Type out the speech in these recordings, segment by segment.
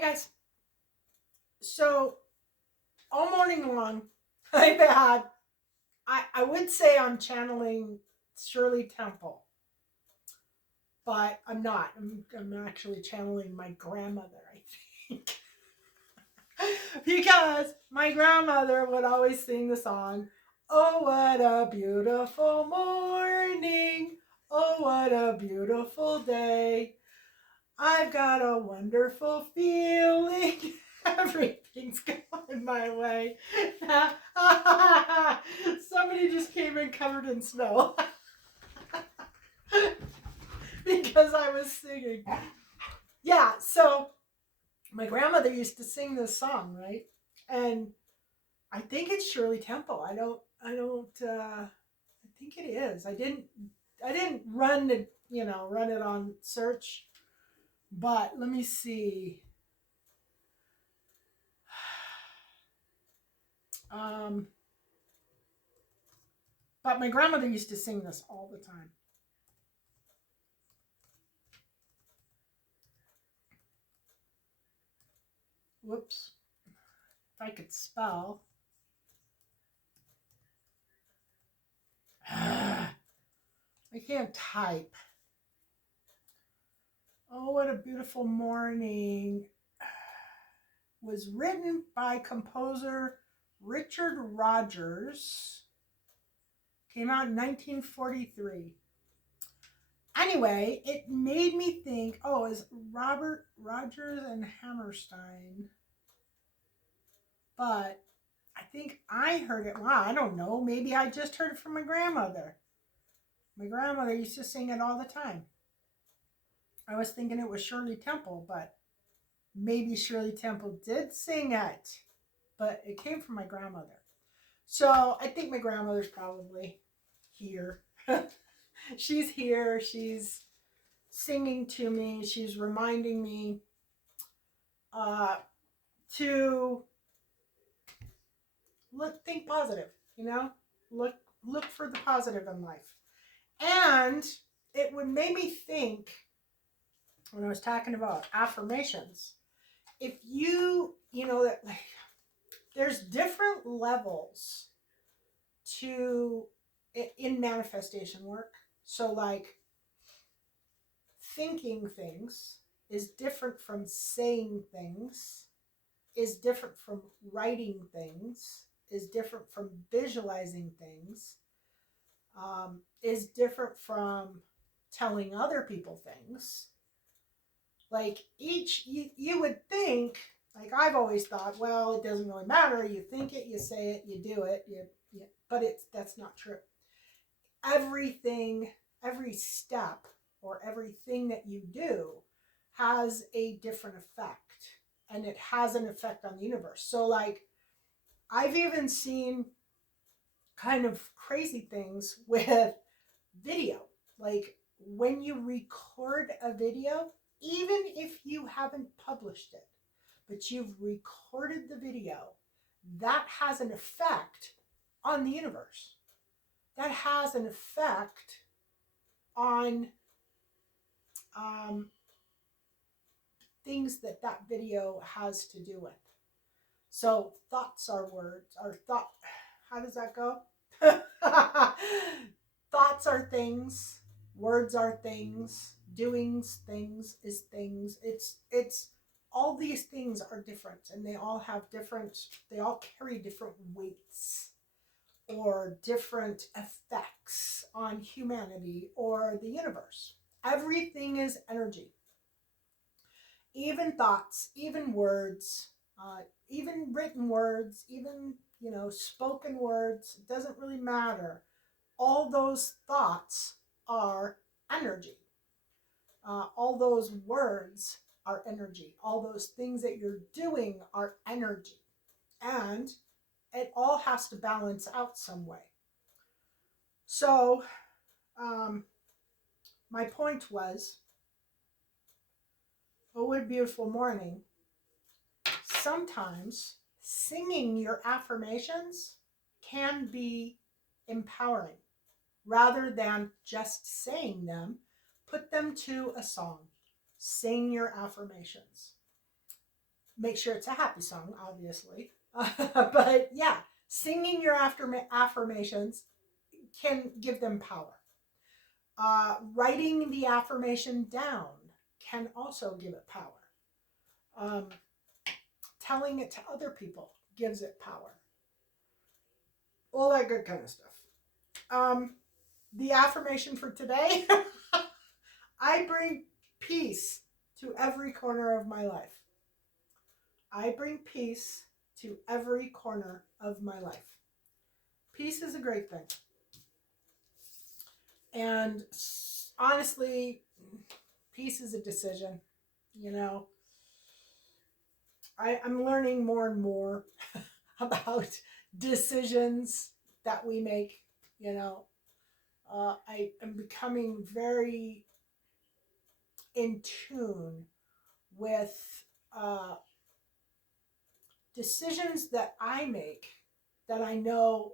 guys. So all morning long, I've had, I would say I'm channeling Shirley Temple, but I'm not. I'm actually channeling my grandmother, I think. Because my grandmother would always sing the song, "Oh, what a beautiful morning. Oh, what a beautiful day. I've got a wonderful feeling. Everything's going my way." Somebody just came in covered in snow because I was singing. Yeah, so my grandmother used to sing this song, right? And I think it's Shirley Temple. I think it is. I didn't run it on search, but let me see. Um, but my grandmother used to sing this all the time. Whoops. If I could spell. I can't type. Oh, what a beautiful morning. Was written by composer Richard Rogers. Came out in 1943. Anyway, it made me think, oh, is Robert Rogers and Hammerstein. But I think I heard it. Wow, I don't know. Maybe I just heard it from my grandmother. My grandmother used to sing it all the time. I was thinking it was Shirley Temple, but maybe Shirley Temple did sing it, but it came from my grandmother. So I think my grandmother's probably here. She's here. She's singing to me. She's reminding me uh, to think positive. You know, look for the positive in life. And it would make me think when I was talking about affirmations. If that like there's different levels to in manifestation work. So like thinking things is different from saying things, is different from writing things, is different from visualizing things, is different from telling other people things. Like you would think, like I've always thought, well, it doesn't really matter. You think it, you say it, you do it, but that's not true. Everything, every step or everything that you do has a different effect, and it has an effect on the universe. So like I've even seen kind of crazy things with video. Like when you record a video, even if you haven't published it, but you've recorded the video, that has an effect on the universe. That has an effect on things that video has to do with. So thoughts are words, or thought. How does that go? Thoughts are things. Words are things. Doings things is things. It's all these things are different, and they all carry different weights or different effects on humanity or the universe. Everything is energy. Even thoughts, even words, even written words, even spoken words. It doesn't really matter. All those thoughts are energy. All those words are energy. All those things that you're doing are energy. And it all has to balance out some way. So, my point was, oh, what a beautiful morning. Sometimes singing your affirmations can be empowering. Rather than just saying them, put them to a song. Sing your affirmations. Make sure it's a happy song, obviously. But yeah, singing your affirmations can give them power. Writing the affirmation down can also give it power. Um, Telling it to other people gives it power. All that good kind of stuff. Um, the affirmation for today I bring peace to every corner of my life. I bring peace to every corner of my life. Peace is a great thing. And honestly, peace is a decision. You know, I'm learning more and more about decisions that we make. You know, I am becoming very in tune with uh, decisions that I make that I know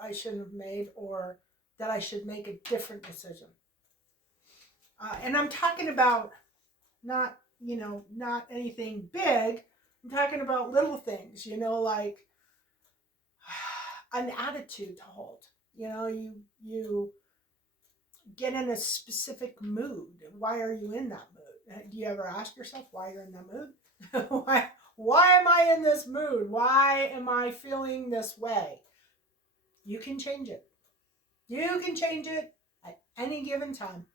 I shouldn't have made, or that I should make a different decision. And I'm talking about not, not anything big. I'm talking about little things, like an attitude to hold. You get in a specific mood. Why are you in that mood? Do you ever ask yourself why you're in that mood? why am I in this mood? Why am I feeling this way? You can change it. You can change it at any given time.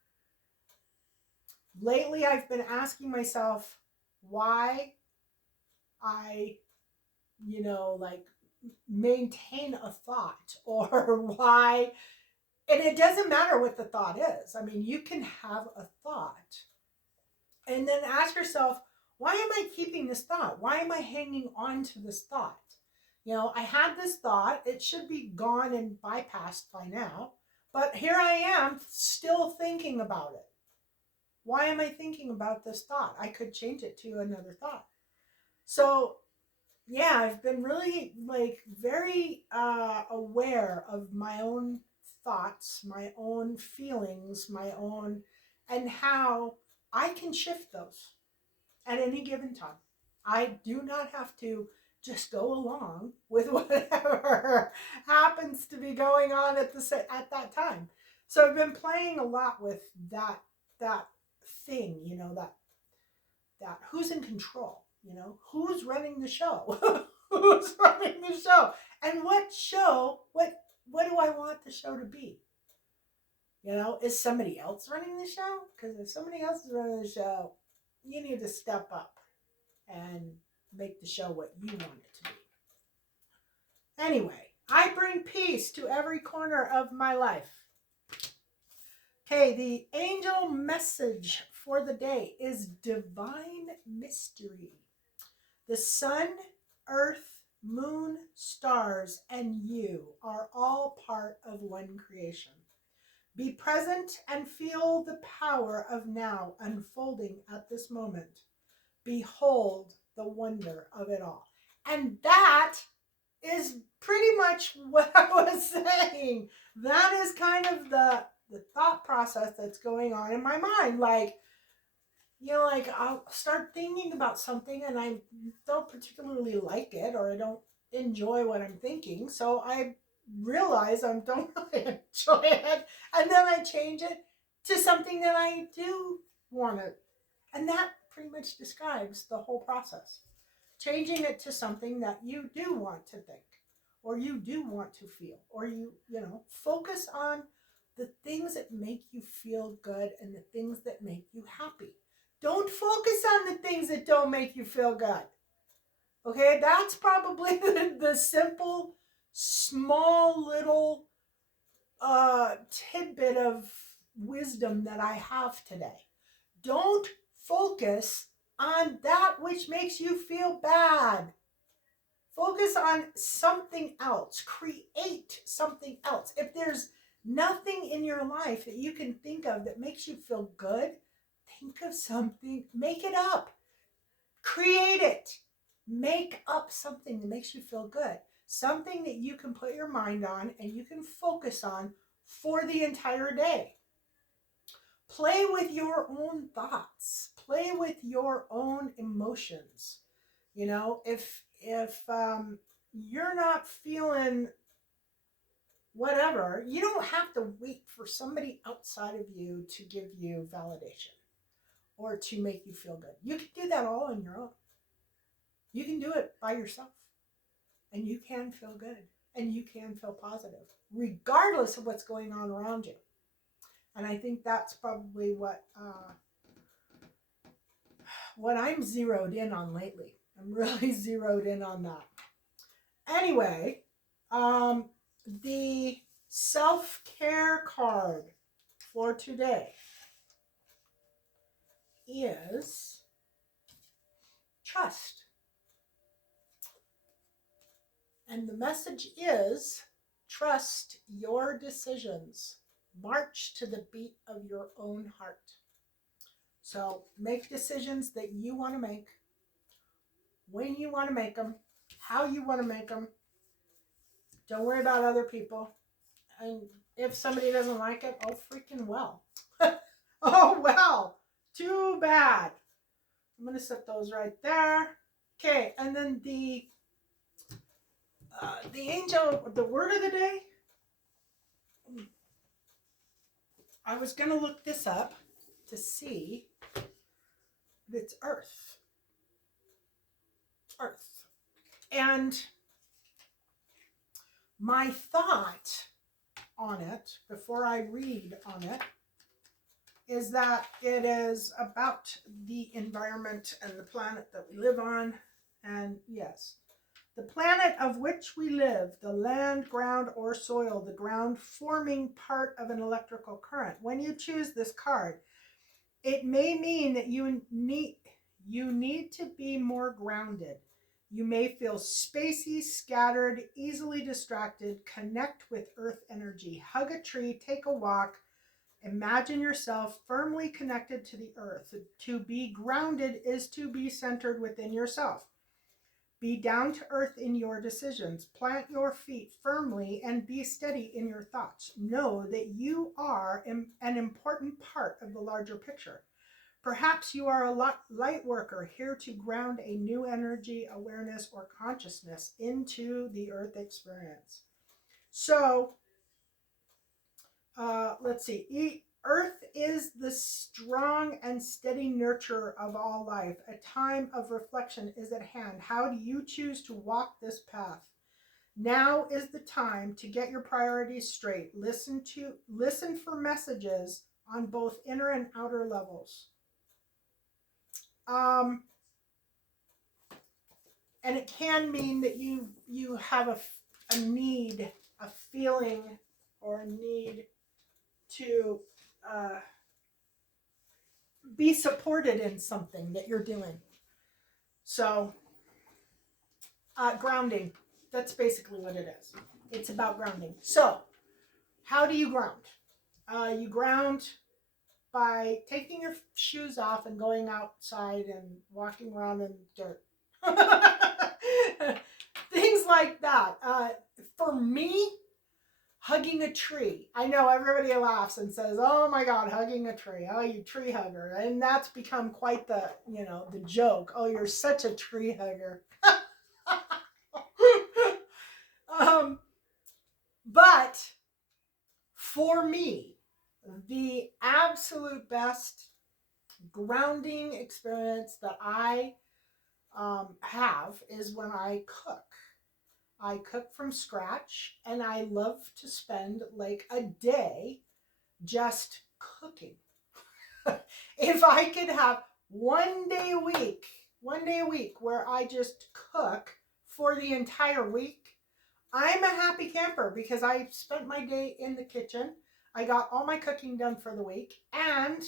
Lately, I've been asking myself why I, like maintain a thought, or why, and it doesn't matter what the thought is. I mean, you can have a thought and then ask yourself, why am I keeping this thought? Why am I hanging on to this thought? I had this thought. It should be gone and bypassed by now. But here I am still thinking about it. Why am I thinking about this thought? I could change it to another thought. So, yeah, I've been really very aware of my own thoughts, my own feelings, and how I can shift those at any given time. I do not have to just go along with whatever happens to be going on at that time. So I've been playing a lot with that thing, that who's in control, who's running the show, who's running the show, and what do I want the show to be? Is somebody else running the show? Because if somebody else is running the show, you need to step up and make the show what you want it to be. Anyway, I bring peace to every corner of my life. Okay, the angel message for the day is divine mystery. The sun, earth, moon, stars, and you are all part of one creation. Be present and feel the power of now unfolding at this moment. Behold the wonder of it all. And that is pretty much what I was saying. That is kind of the thought process that's going on in my mind. I'll start thinking about something and I don't particularly like it, or I don't enjoy what I'm thinking. So I realize I don't really enjoy it. And then I change it to something that I do want to. And that pretty much describes the whole process. Changing it to something that you do want to think, or you do want to feel, or focus on the things that make you feel good and the things that make you happy. Don't focus on the things that don't make you feel good. Okay, that's probably the simple, small little tidbit of wisdom that I have today. Don't focus on that which makes you feel bad. Focus on something else. Create something else. If there's nothing in your life that you can think of that makes you feel good, think of something. Make it up. Create it. Make up something that makes you feel good. Something that you can put your mind on and you can focus on for the entire day. Play with your own thoughts. Play with your own emotions. You know, if you're not feeling whatever, you don't have to wait for somebody outside of you to give you validation or to make you feel good. You can do that all on your own. You can do it by yourself, and you can feel good and you can feel positive regardless of what's going on around you. And I think that's probably what I'm zeroed in on lately. I'm really zeroed in on that. Anyway, the self-care card for today is trust. And the message is trust your decisions. March to the beat of your own heart. So make decisions that you want to make, when you want to make them, how you want to make them. Don't worry about other people. And if somebody doesn't like it, oh freaking well. Oh well. Too bad. I'm going to set those right there. Okay, and then the angel, the word of the day. I was going to look this up to see. It's earth. Earth. And my thought on it, before I read on it, is that it is about the environment and the planet that we live on. And yes, the planet of which we live, the land, ground, or soil, the ground forming part of an electrical current. When you choose this card, it may mean that you need to be more grounded. You may feel spacey, scattered, easily distracted. Connect with earth energy. Hug a tree, take a walk. Imagine yourself firmly connected to the earth. To be grounded is to be centered within yourself. Be down to earth in your decisions. Plant your feet firmly and be steady in your thoughts. Know that you are an important part of the larger picture. Perhaps you are a light worker here to ground a new energy, awareness, or consciousness into the earth experience. So, let's see. Earth is the strong and steady nurturer of all life. A time of reflection is at hand. How do you choose to walk this path? Now is the time to get your priorities straight. Listen for messages on both inner and outer levels. And it can mean that you have a need, a feeling, or a need to be supported in something that you're doing. So, grounding. That's basically what it is. It's about grounding. So, how do you ground? You ground by taking your shoes off and going outside and walking around in dirt. Things like that. For me, hugging a tree. I know everybody laughs and says, "Oh my God, hugging a tree. Oh, you tree hugger." And that's become quite the joke. "Oh, you're such a tree hugger." But for me, the absolute best grounding experience that I have is when I cook. I cook from scratch, and I love to spend like a day just cooking. If I could have one day a week where I just cook for the entire week, I'm a happy camper because I spent my day in the kitchen. I got all my cooking done for the week, and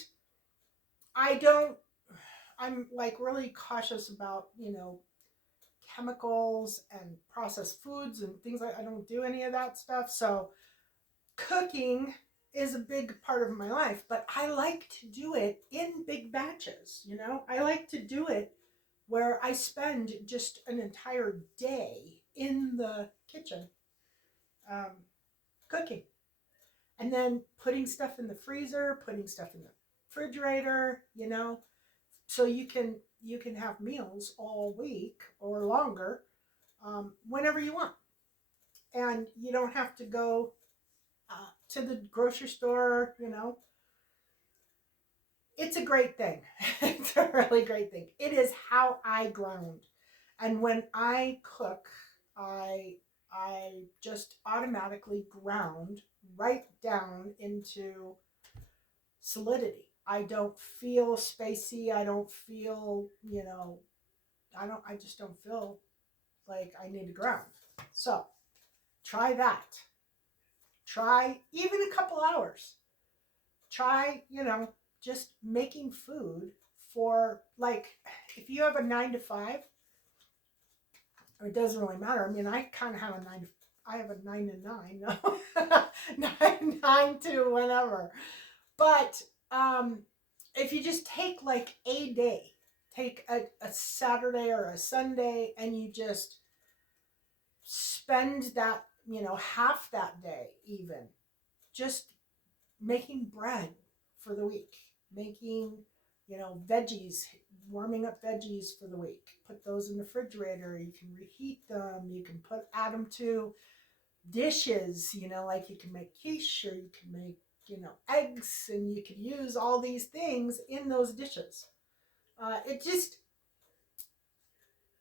I'm like really cautious about, chemicals and processed foods and things like I don't do any of that stuff. So cooking is a big part of my life, but I like to do it in big batches, I like to do it where I spend just an entire day in the kitchen cooking. And then putting stuff in the freezer, putting stuff in the refrigerator, so you can you can have meals all week or longer, whenever you want. And you don't have to go to the grocery store, you know. It's a great thing. It's a really great thing. It is how I ground. And when I cook, I just automatically ground right down into solidity. I don't feel spacey. I don't feel, I just don't feel like I need to ground. So try that. Try even a couple hours. Try, just making food for, like, if you have a 9 to 5, it doesn't really matter. I mean, I kind of have I have a 9 to 9, no, 9 to whenever. But if you just take like a day, take a Saturday or a Sunday, and you just spend that, half that day even, just making bread for the week, making, veggies, warming up veggies for the week. Put those in the refrigerator. You can reheat them. You can add them to dishes, like you can make quiche, or you can make, eggs, and you can use all these things in those dishes.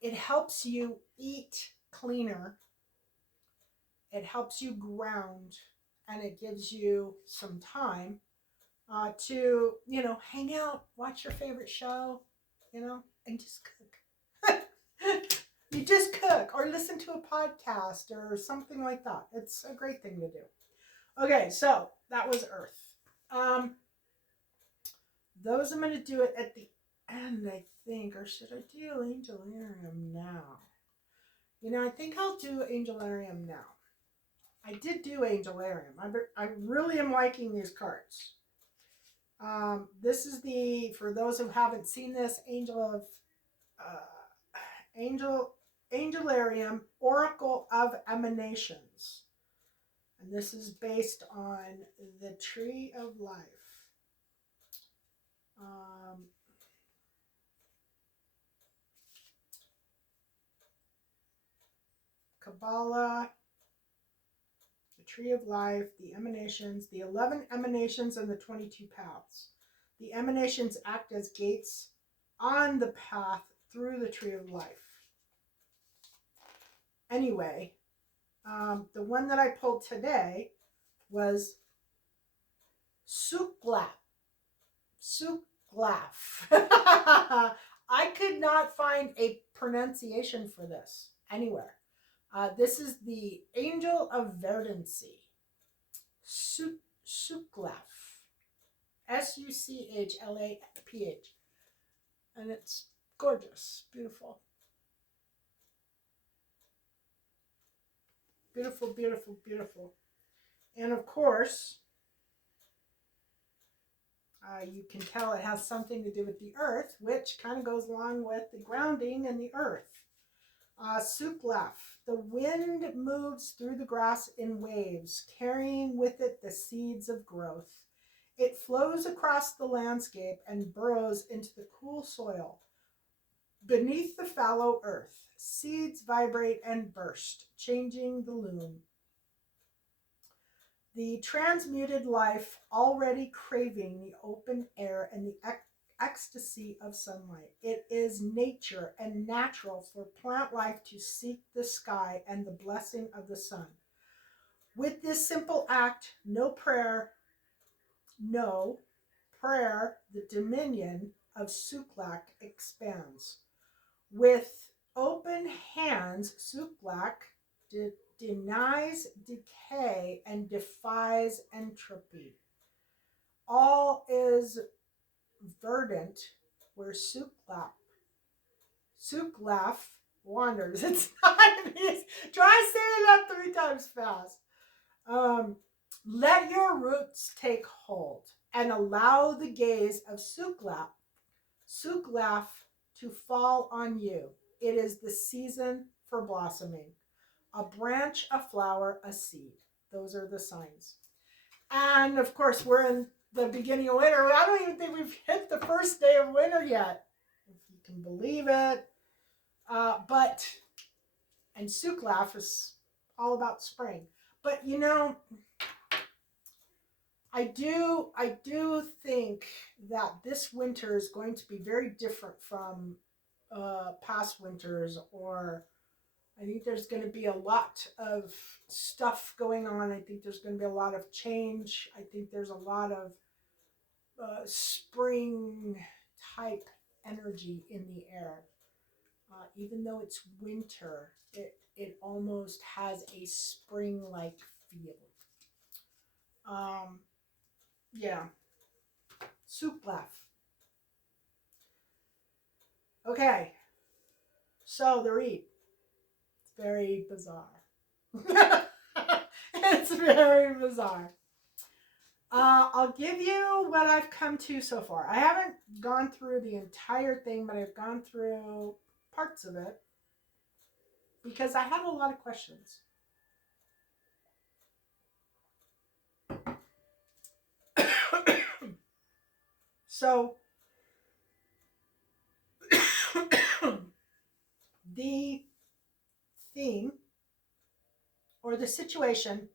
It helps you eat cleaner. It helps you ground, and it gives you some time to, hang out, watch your favorite show, and just cook. You just cook or listen to a podcast or something like that. It's a great thing to do. Okay, so that was Earth. Those I'm going to do it at the end, I think, or should I do Angelarium now? I think I'll do Angelarium now. I did do Angelarium. I really am liking these cards. This is for those who haven't seen this, Angelarium, Oracle of Emanations. And this is based on the Tree of Life. Kabbalah, the Tree of Life, the Emanations, the 11 Emanations, and the 22 Paths. The Emanations act as gates on the path through the Tree of Life. Anyway, the one that I pulled today was Suklaf. I could not find a pronunciation for this anywhere. This is the Angel of Verdancy. Suklaf. Suchlaph. And it's gorgeous. Beautiful. Beautiful, beautiful, beautiful. And of course, you can tell it has something to do with the earth, which kind of goes along with the grounding and the earth. Suklaf. The wind moves through the grass in waves, carrying with it the seeds of growth. It flows across the landscape and burrows into the cool soil. Beneath the fallow earth, seeds vibrate and burst, changing the loom. The transmuted life already craving the open air and the ecstasy of sunlight. It is nature and natural for plant life to seek the sky and the blessing of the sun. With this simple act, no prayer, the dominion of Suklak expands. With open hands, Suklak denies decay and defies entropy. All is verdant where Suklaf wanders. It's not easy. Try saying that 3 times fast. Let your roots take hold and allow the gaze of Suklaf to fall on you. It is the season for blossoming. A branch, a flower, a seed. Those are the signs. And of course, we're in the beginning of winter. I don't even think we've hit the first day of winter yet. can believe it. But and Suklaf is all about spring. But you know, I do think that this winter is going to be very different from past winters, or I think there's going to be a lot of stuff going on. I think there's going to be a lot of change. I think there's a lot of spring type energy in the air. Even though it's winter, it almost has a spring like feel. Um, yeah, soup left. Okay, so the read. It's very bizarre. It's very bizarre. I'll give you what I've come to so far. I haven't gone through the entire thing, but I've gone through parts of it because I have a lot of questions. So, the theme or the situation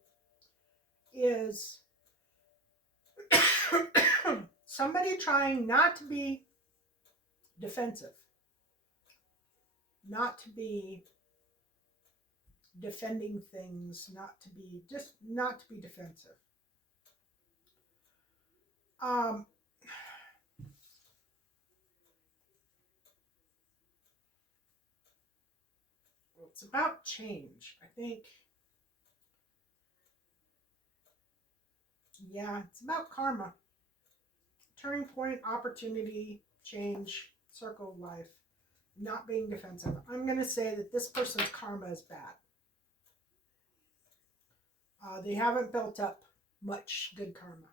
is somebody trying not to be defensive, not to be defending things, not to be defensive. Um, it's about change. I think, yeah, it's about karma, turning point, opportunity, change, circle of life, not being defensive. I'm going to say that this person's karma is bad. They haven't built up much good karma.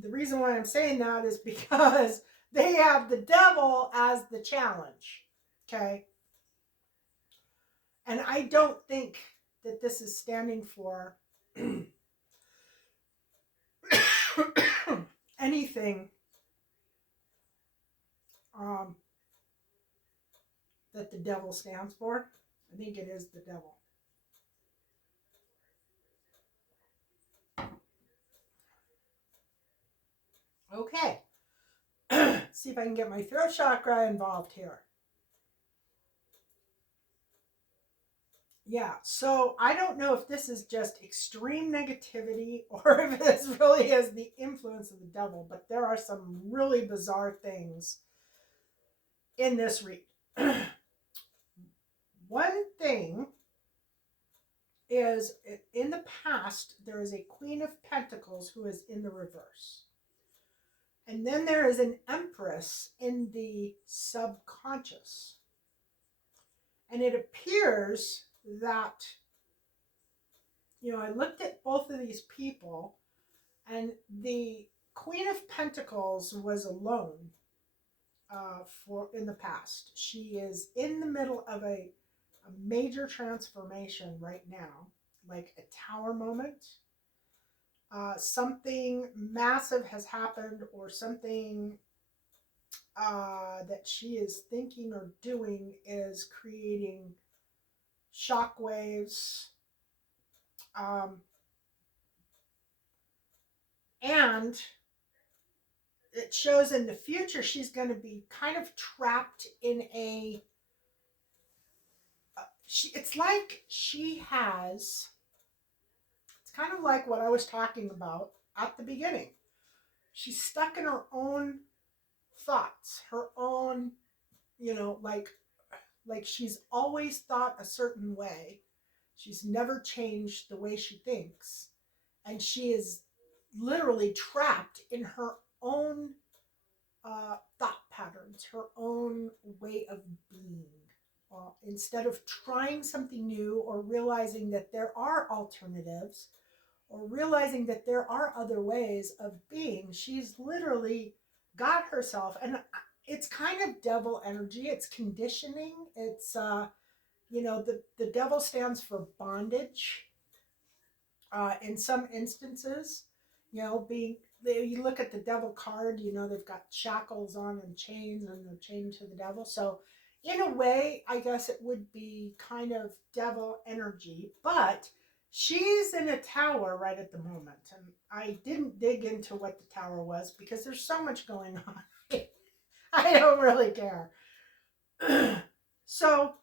The reason why I'm saying that is because they have the devil as the challenge. Okay. And I don't think that this is standing for anything um, that the devil stands for. I think it is the devil. Okay. See if I can get my throat chakra involved here. Yeah, so I don't know if this is just extreme negativity or if this really is the influence of the devil, but there are some really bizarre things in this read. One thing is in the past, there is a Queen of Pentacles who is in the reverse. And then there is an Empress in the subconscious. And it appears that, I looked at both of these people, and the Queen of Pentacles was alone for in the past. She is in the middle of a major transformation right now, like a tower moment. Something massive has happened, or something that she is thinking or doing is creating shockwaves. And it shows in the future she's going to be kind of trapped in it's like she has, it's kind of like what I was talking about at the beginning. She's stuck in her own thoughts, her own, like she's always thought a certain way. She's never changed the way she thinks. And she is literally trapped in her own thought patterns, her own way of being. Instead of trying something new, or realizing that there are alternatives, or realizing that there are other ways of being, she's literally got herself, and it's kind of devil energy. It's conditioning. It's the devil stands for bondage. In some instances, being you look at the devil card, you know, they've got shackles on and chains and they're chained to the devil. So in a way, I guess it would be kind of devil energy, but she's in a tower right at the moment. And I didn't dig into what the tower was because there's so much going on. I don't really care. So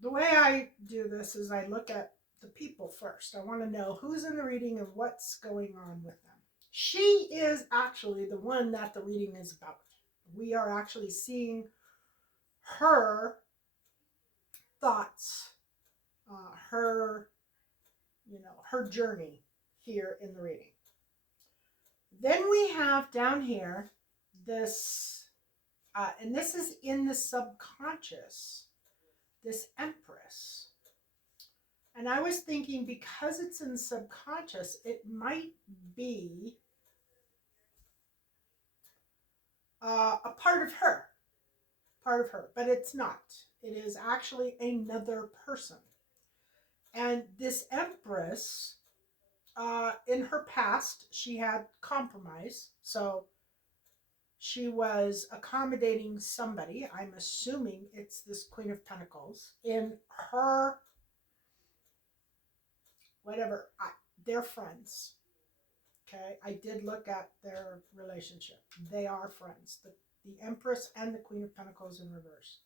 the way I do this is I look at the people first. I want to know who's in the reading and what's going on with them. She is actually the one that the reading is about. We are actually seeing her thoughts, her, her journey here in the reading. Then we have down here this, and this is in the subconscious, this Empress. And I was thinking because it's in subconscious, it might be a part of her, but it's not. It is actually another person. And this Empress, in her past, she had compromise. So she was accommodating somebody. I'm assuming it's this Queen of Pentacles in her, whatever, they're friends. Okay, I did look at their relationship. They are friends. The Empress and the Queen of Pentacles in reverse.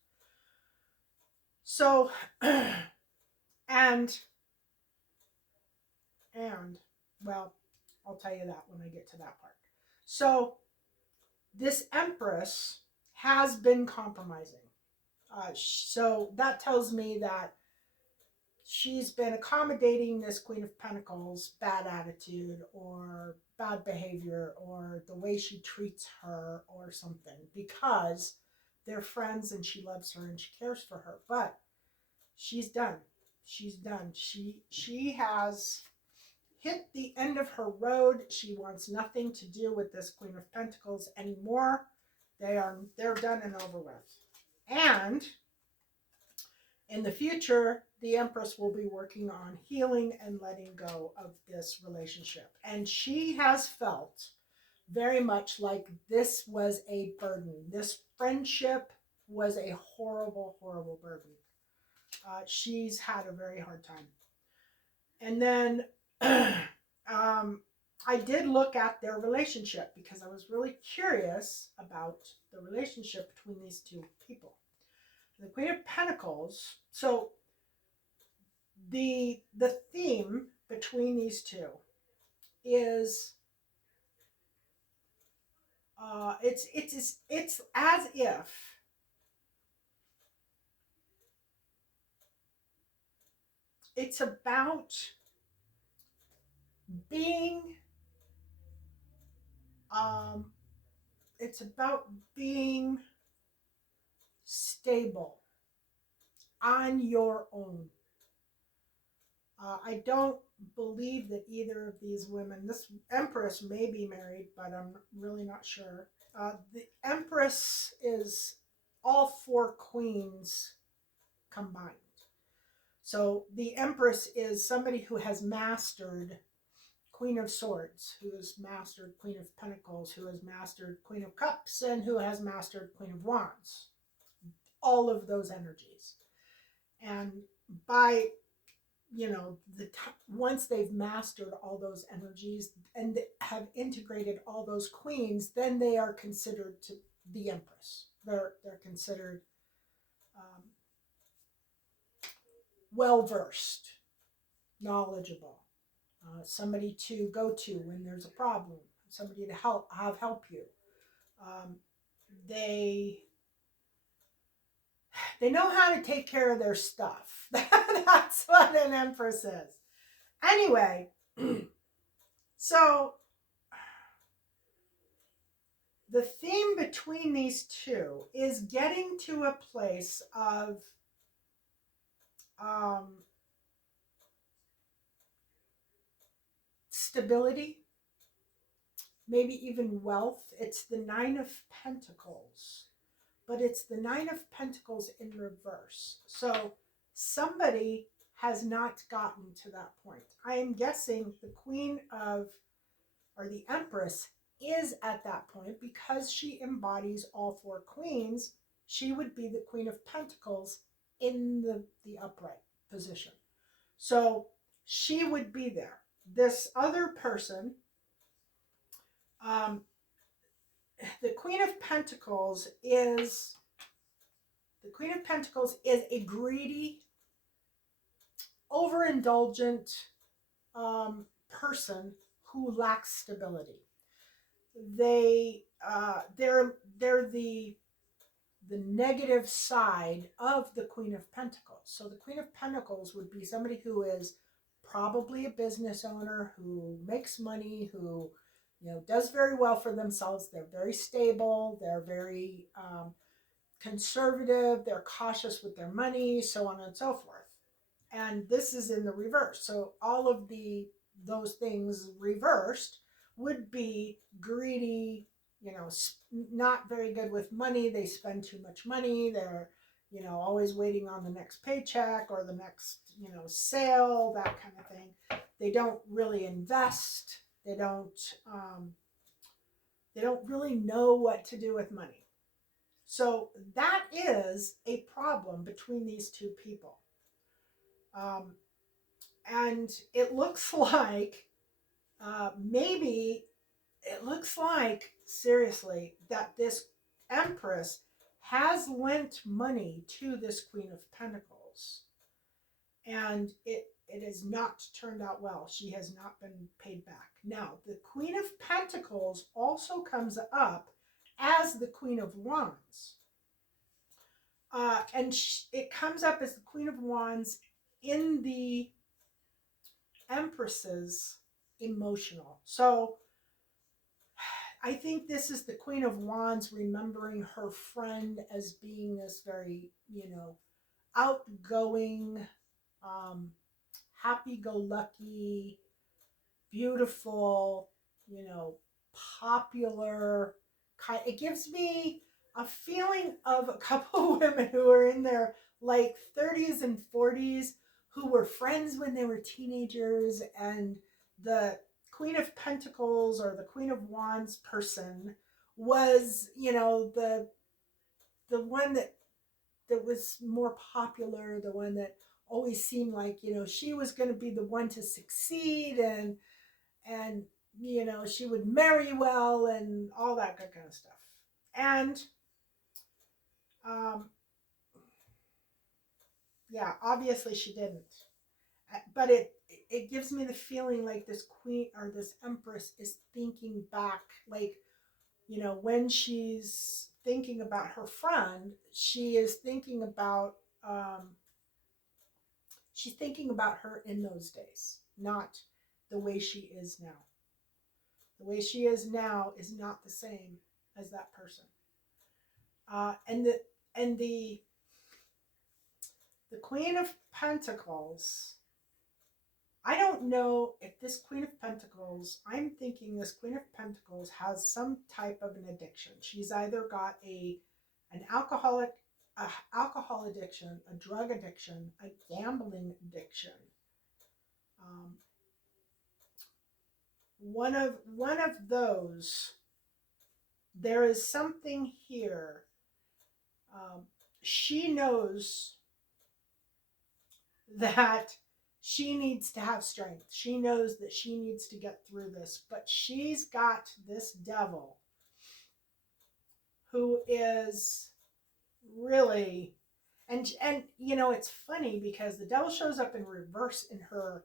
So, and, well, I'll tell you that when I get to that part. So, this Empress has been compromising. So that tells me that she's been accommodating this Queen of Pentacles' bad attitude or bad behavior or the way she treats her or something because they're friends and she loves her and she cares for her. But she's done. She's done. She has hit the end of her road. She wants nothing to do with this Queen of Pentacles anymore. They're done and over with. And in the future, the Empress will be working on healing and letting go of this relationship. And she has felt very much like this was a burden. This friendship was a horrible, horrible burden. She's had a very hard time. And then I did look at their relationship because I was really curious about the relationship between these two people. The Queen of Pentacles, so the theme between these two is it's as if it's about being it's about being stable on your own. I don't believe that either of these women, this Empress may be married, but I'm really not sure. The Empress is all four queens combined. So the Empress is somebody who has mastered Queen of Swords, who has mastered Queen of Pentacles, who has mastered Queen of Cups, and who has mastered Queen of Wands. All of those energies. And by once they've mastered all those energies and have integrated all those queens, then they are considered to the Empress. They're considered well versed, knowledgeable, somebody to go to when there's a problem, somebody to help you. They know how to take care of their stuff. That's what an Empress is. Anyway, so the theme between these two is getting to a place of stability, maybe even wealth. It's the Nine of Pentacles, but it's the Nine of Pentacles in reverse. So somebody has not gotten to that point. I am guessing the Queen of or the Empress is at that point, because she embodies all four queens, she would be the Queen of Pentacles in the upright position. So she would be there. This other person, um, the Queen of Pentacles is a greedy, overindulgent person who lacks stability. They're the negative side of the Queen of Pentacles. So the Queen of Pentacles would be somebody who is probably a business owner, who makes money, who does very well for themselves. They're very stable. They're very conservative. They're cautious with their money, so on and so forth. And this is in the reverse. So all of those things reversed would be greedy, not very good with money. They spend too much money. They're, always waiting on the next paycheck or the next, sale, that kind of thing. They don't really invest. They don't really know what to do with money. So that is a problem between these two people. And it looks like seriously, that this Empress has lent money to this Queen of Pentacles, and it has not turned out well. She has not been paid back. Now, the Queen of Pentacles also comes up as the Queen of Wands. And it comes up as the Queen of Wands in the Empress's emotional. So I think this is the Queen of Wands remembering her friend as being this very, outgoing, happy-go-lucky, beautiful, popular. It gives me a feeling of a couple of women who are in their like 30s and 40s who were friends when they were teenagers, and the Queen of Pentacles or the Queen of Wands person was, the one that was more popular, the one that always seemed like, she was going to be the one to succeed, and she would marry well and all that good kind of stuff. And yeah, obviously she didn't. But it gives me the feeling like this queen or this Empress is thinking back, like, when she's thinking about her friend, she is thinking about her in those days, not the way she is now. The way she is now is not the same as that person. And the Queen of Pentacles, I don't know if this Queen of Pentacles, I'm thinking this Queen of Pentacles has some type of an addiction. She's either got an alcohol addiction, a drug addiction, a gambling addiction. One of those. There is something here. She knows that she needs to have strength. She knows that she needs to get through this, but she's got this devil who is really, and it's funny because the devil shows up in reverse in her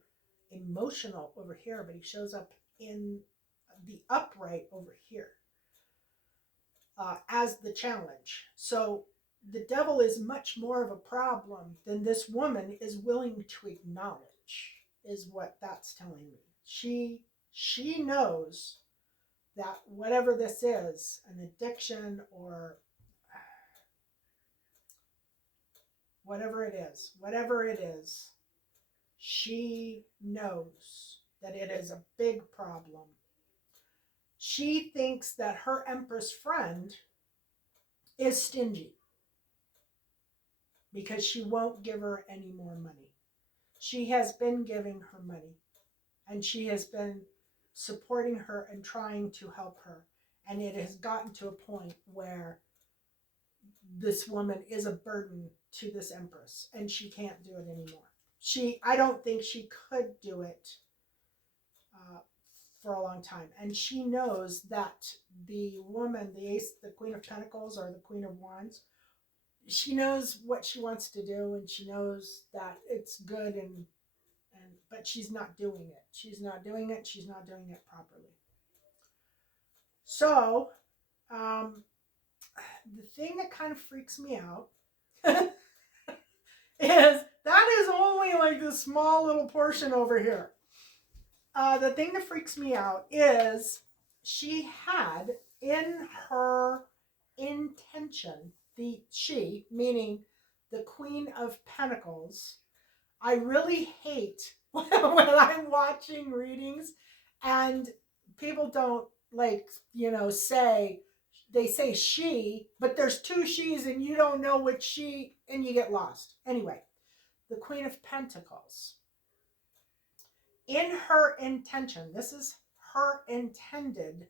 emotional over here, but he shows up in the upright over here as the challenge. So the devil is much more of a problem than this woman is willing to acknowledge, is what that's telling me. She knows that whatever this is, an addiction or whatever it is, she knows that it is a big problem. She thinks that her Empress friend is stingy because she won't give her any more money. She has been giving her money, and she has been supporting her and trying to help her. And it has gotten to a point where this woman is a burden to this Empress, and she can't do it anymore. I don't think she could do it uh, for a long time. And she knows that the woman, the ace, the Queen of Pentacles or the Queen of Wands, she knows what she wants to do, and she knows that it's good, but she's not doing it. She's not doing it. She's not doing it properly. So, the thing that kind of freaks me out is that is only like this small little portion over here. The thing that freaks me out is she had in her intention, she, meaning the Queen of Pentacles. I really hate when I'm watching readings and people don't say, they say she, but there's two she's and you don't know which she, and you get lost. Anyway, the Queen of Pentacles. In her intention, this is her intended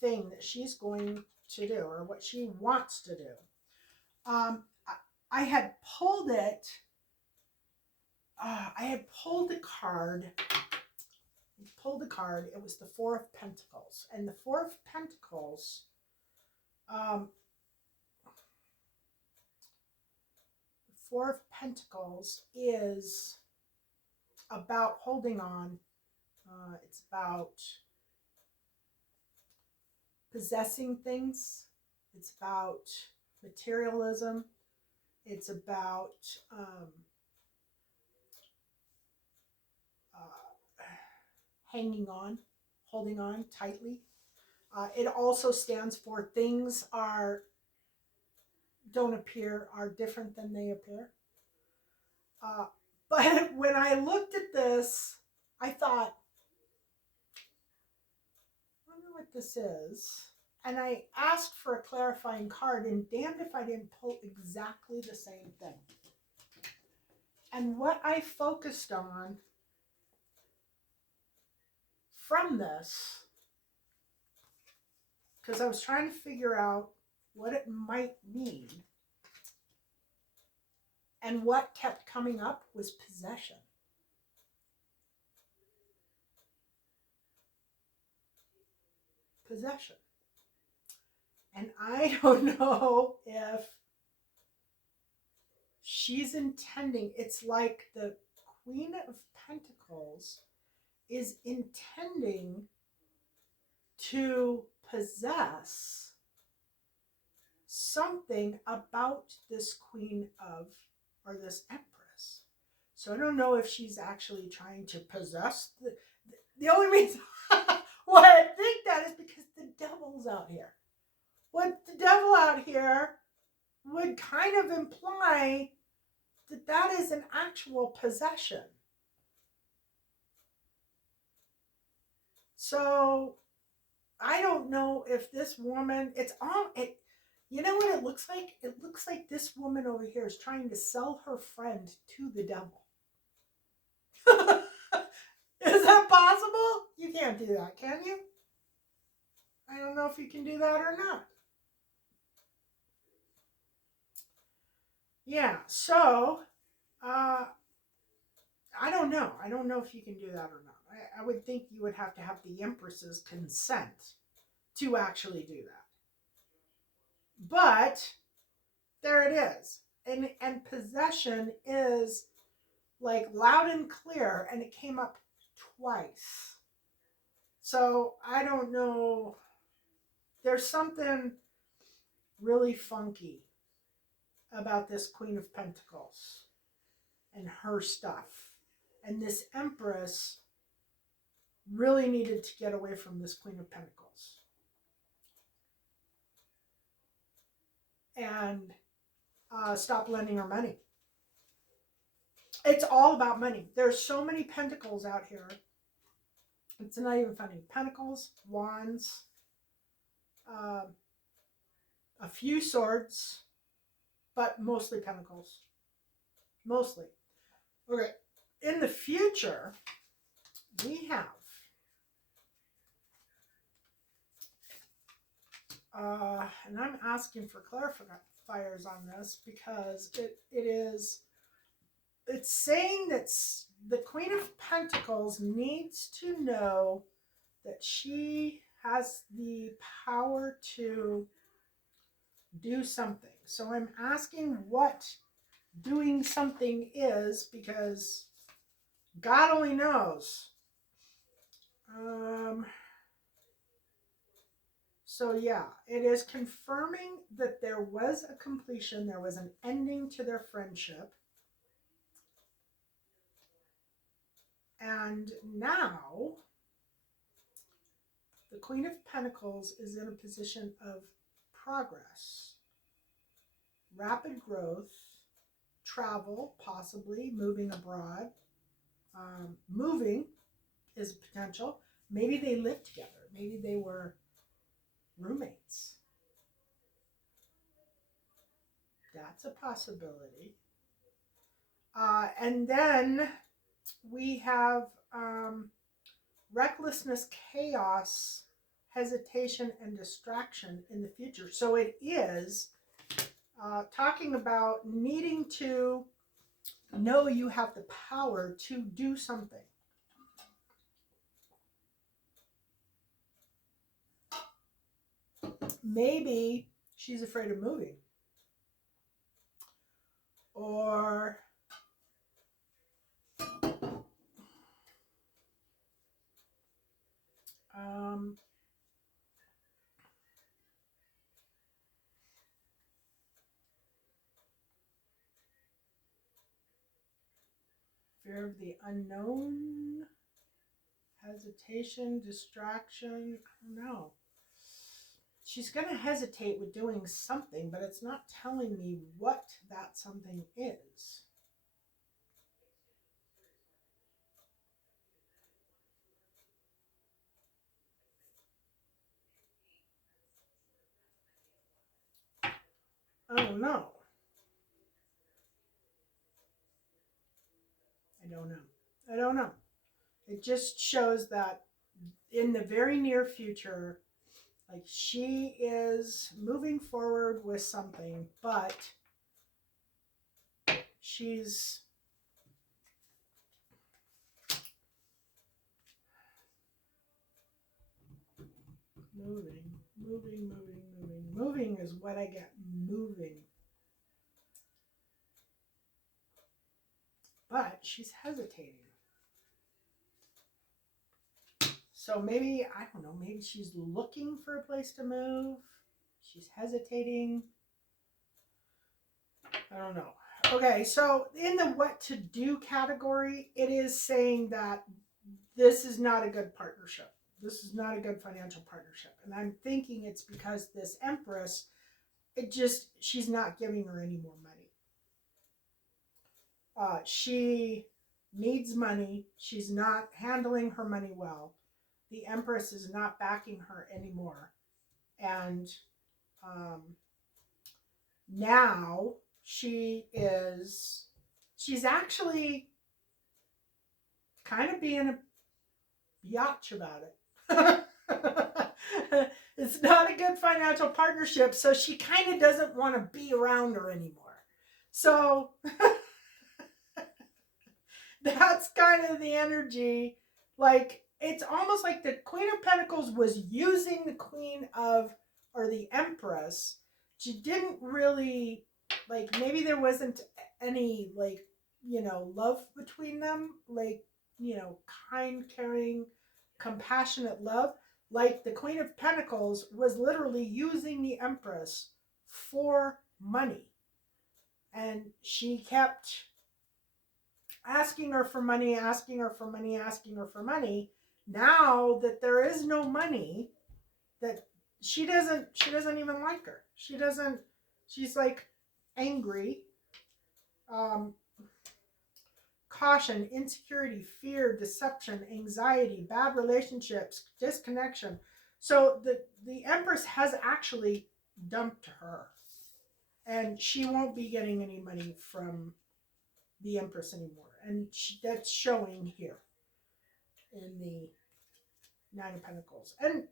thing that she's going to do, or what she wants to do. I had pulled it. I had pulled the card. It was the Four of Pentacles, and the Four of Pentacles. The Four of Pentacles is about holding on. It's about possessing things. It's about materialism. It's about hanging on, holding on tightly. It also stands for things don't appear, are different than they appear. But when I looked at this, I thought, I wonder what this is. And I asked for a clarifying card, and damned if I didn't pull exactly the same thing. And what I focused on from this, because I was trying to figure out what it might mean, and what kept coming up was possession. Possession. And I don't know if she's intending, it's like the Queen of Pentacles is intending to possess something about this Queen of, or this Empress. So I don't know if she's actually trying to possess the only reason why I think that is because the devil's out here. What the devil out here would kind of imply that that is an actual possession. So I don't know if this woman, you know what it looks like? It looks like this woman over here is trying to sell her friend to the devil. Is that possible? You can't do that, can you? I don't know if you can do that or not. Yeah, so I don't know. I don't know if you can do that or not. I would think you would have to have the Empress's consent to actually do that. But there it is. And possession is like loud and clear, and it came up twice. So I don't know. There's something really funky about this Queen of Pentacles and her stuff. And this Empress really needed to get away from this Queen of Pentacles. And stop lending her money. It's all about money. There's so many pentacles out here. It's not even funny. Pentacles, wands, a few swords, but mostly pentacles. Mostly. Okay. In the future, we have And I'm asking for clarifiers on this because it's saying that the Queen of Pentacles needs to know that she has the power to do something. So I'm asking what doing something is, because God only knows. So yeah, it is confirming that there was a completion, there was an ending to their friendship. And now the Queen of Pentacles is in a position of progress, rapid growth, travel, possibly moving abroad. Moving is a potential. Maybe they lived together. Maybe they were roommates. That's a possibility. And then we have recklessness, chaos, hesitation, and distraction in the future. So it is talking about needing to know you have the power to do something. Maybe she's afraid of moving. Or fear of the unknown, hesitation, distraction. I don't know. She's going to hesitate with doing something, but it's not telling me what that something is. I don't know. I don't know. It just shows that in the very near future, like, she is moving forward with something, but she's moving is what I get. Moving. But she's hesitating. So maybe, I don't know, maybe she's looking for a place to move. She's hesitating. I don't know. Okay, so in the what to do category, it is saying that this is not a good partnership. This is not a good financial partnership. And I'm thinking it's because this Empress, she's not giving her any more money. She needs money. She's not handling her money well. The Empress is not backing her anymore. And now she's actually kind of being a biatch about it. It's not a good financial partnership, so she kind of doesn't want to be around her anymore. So that's kind of the energy. Like, it's almost like the Queen of Pentacles was using the Queen of, or the Empress. She didn't really, like, maybe there wasn't any, like, love between them. Like, kind, caring, compassionate love. Like, the Queen of Pentacles was literally using the Empress for money. And she kept asking her for money, asking her for money, asking her for money. Now that there is no money, that she doesn't even like her. She's like angry, caution, insecurity, fear, deception, anxiety, bad relationships, disconnection. So the Empress has actually dumped her, and she won't be getting any money from the Empress anymore. And that's showing here in the Nine of Pentacles. And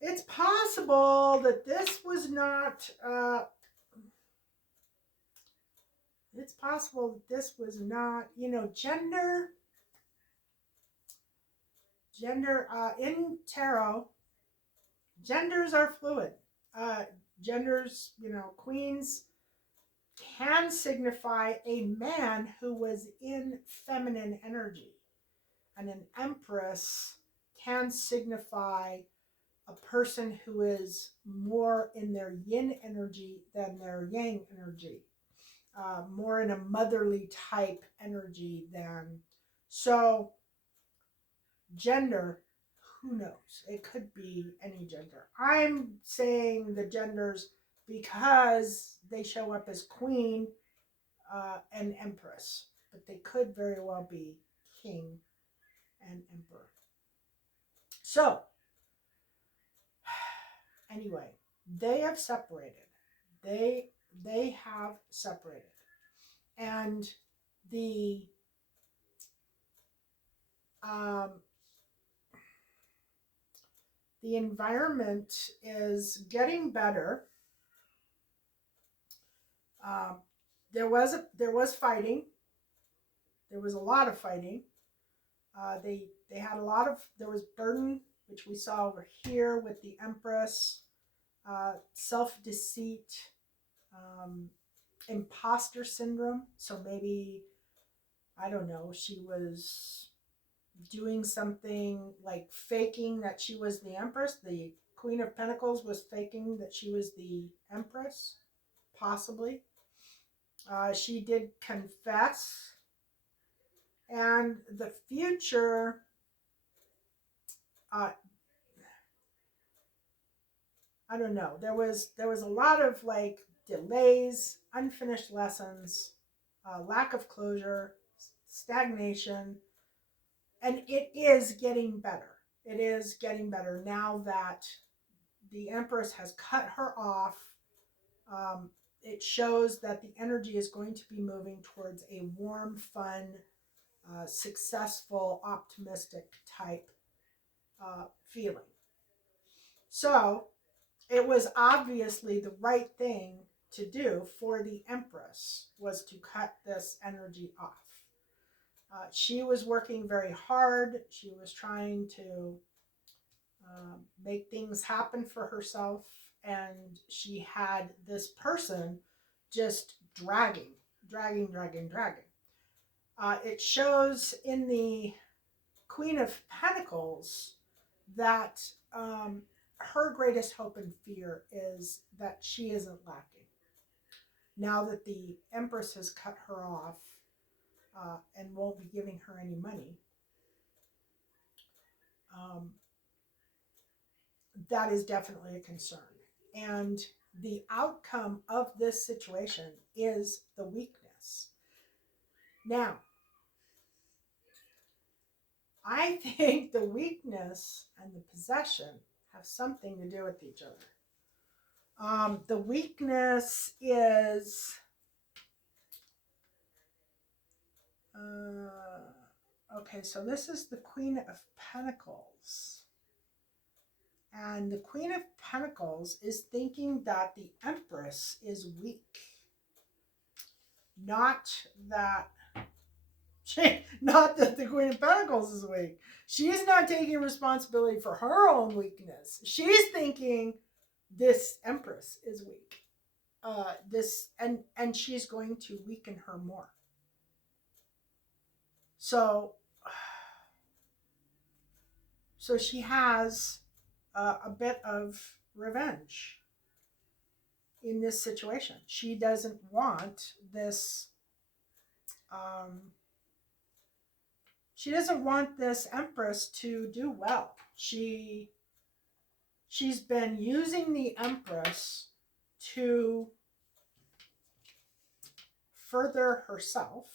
It's possible that this was not. It's possible that this was not. Gender in tarot, genders are fluid. Uh, genders, queens can signify a man who was in feminine energy, and an empress can signify a person who is more in their yin energy than their yang energy, more in a motherly type energy than. So, gender, who knows? It could be any gender. I'm saying the genders because they show up as queen and empress, but they could very well be king and emperor. So, anyway, they have separated. They have separated, and the um, the environment is getting better. Um, there was fighting. There was a lot of fighting. They had a lot of there was burden, which we saw over here with the Empress, self deceit, um, imposter syndrome. So maybe I don't know. She was doing something like faking that she was the Empress. The Queen of Pentacles was faking that she was the Empress, possibly. She did confess, and the future. Uh, I don't know. There was a lot of like delays, unfinished lessons, lack of closure, stagnation, and it is getting better. It is getting better now that the Empress has cut her off. Um, it shows that the energy is going to be moving towards a warm, fun, successful, optimistic type feeling. So it was obviously the right thing to do for the Empress was to cut this energy off. She was working very hard. She was trying to make things happen for herself, and she had this person just dragging. It shows in the Queen of Pentacles that her greatest hope and fear is that she isn't lacking. Now that the Empress has cut her off and won't be giving her any money, um, that is definitely a concern. And the outcome of this situation is the weakness. Now, I think the weakness and the possession have something to do with each other. The weakness is okay, so this is the Queen of Pentacles. And the Queen of Pentacles is thinking that the Empress is weak. Not that not that the Queen of Pentacles is weak. She's not taking responsibility for her own weakness. She's thinking this Empress is weak. And she's going to weaken her more. So she has a bit of revenge in this situation. She doesn't want this. She doesn't want this Empress to do well. She's been using the Empress to further herself.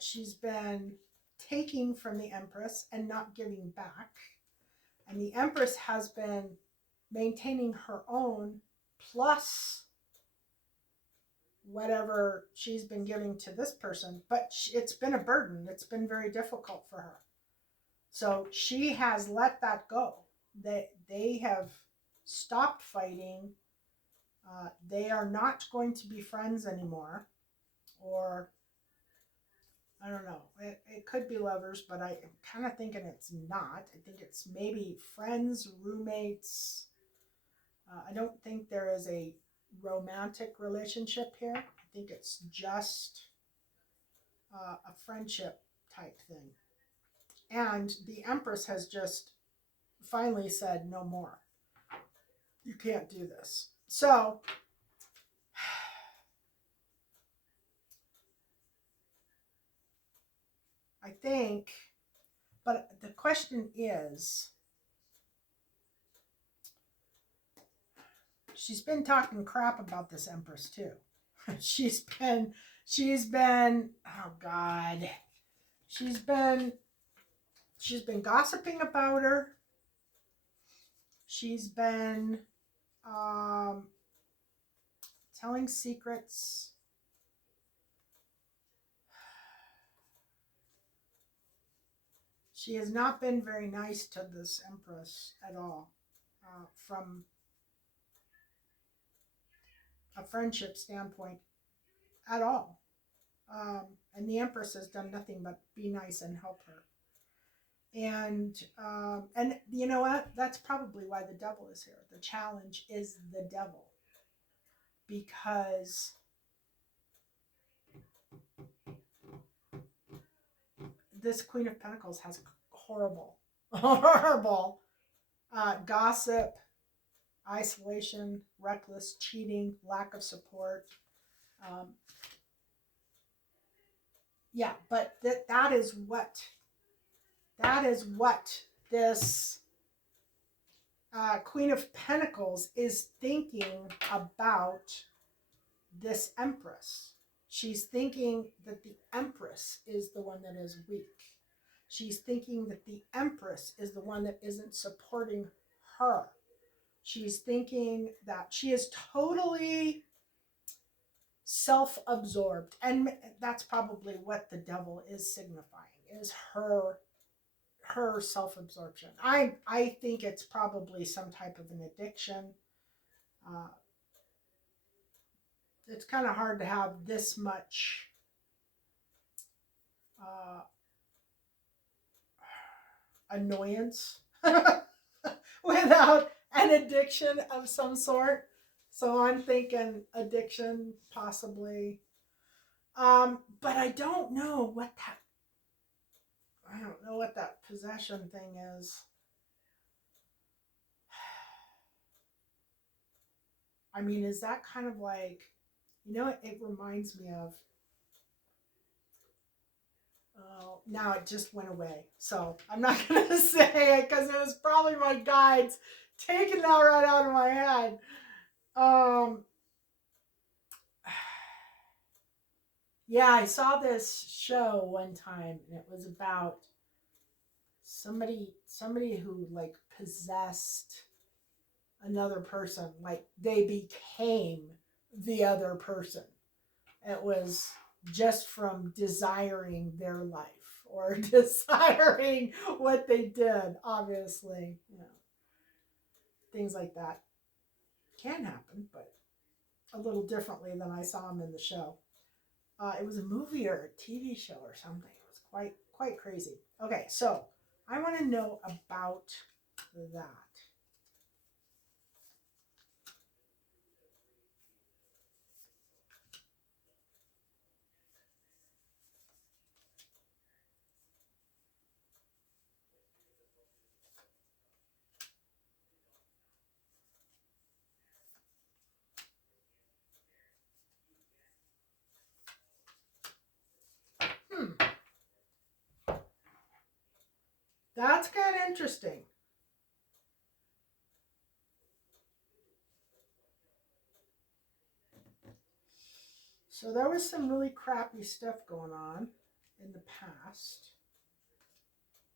She's been taking from the Empress and not giving back. And the Empress has been maintaining her own plus whatever she's been giving to this person. But it's been a burden. It's been very difficult for her. So she has let that go. They have stopped fighting. They are not going to be friends anymore, or I don't know. It could be lovers, but I'm kind of thinking it's not. I think it's maybe friends, roommates. I don't think there is a romantic relationship here. I think it's just a friendship type thing. And the Empress has just finally said, no more. You can't do this. So, I think, but the question is, she's been talking crap about this Empress too. she's been, she's been, oh God, she's been, she's been gossiping about her. She's been um, telling secrets. She has not been very nice to this Empress at all, from a friendship standpoint at all. And the Empress has done nothing but be nice and help her. And you know what? That's probably why the devil is here. The challenge is the devil, because this Queen of Pentacles has horrible, horrible gossip, isolation, reckless cheating, lack of support. Um, yeah, but that is what this Queen of Pentacles is thinking about this Empress. She's thinking that the Empress is the one that is weak. She's thinking that the Empress is the one that isn't supporting her. She's thinking that she is totally self-absorbed, and that's probably what the devil is signifying, is her self-absorption. I think it's probably some type of an addiction. Uh, it's kind of hard to have this much uh, annoyance without an addiction of some sort. So I'm thinking addiction, possibly. But I don't know what that possession thing is. I mean, is that kind of like, it reminds me of, oh, now it just went away. So I'm not going to say it because it was probably my guides taking that right out of my head. Um, yeah, I saw this show one time, and it was about somebody who like possessed another person, like they became the other person. It was just from desiring their life or desiring what they did, obviously. Things like that can happen, but a little differently than I saw them in the show. It was a movie or a TV show or something. It was quite crazy. Okay, so I want to know about that. Hmm, that's kind of interesting. So there was some really crappy stuff going on in the past.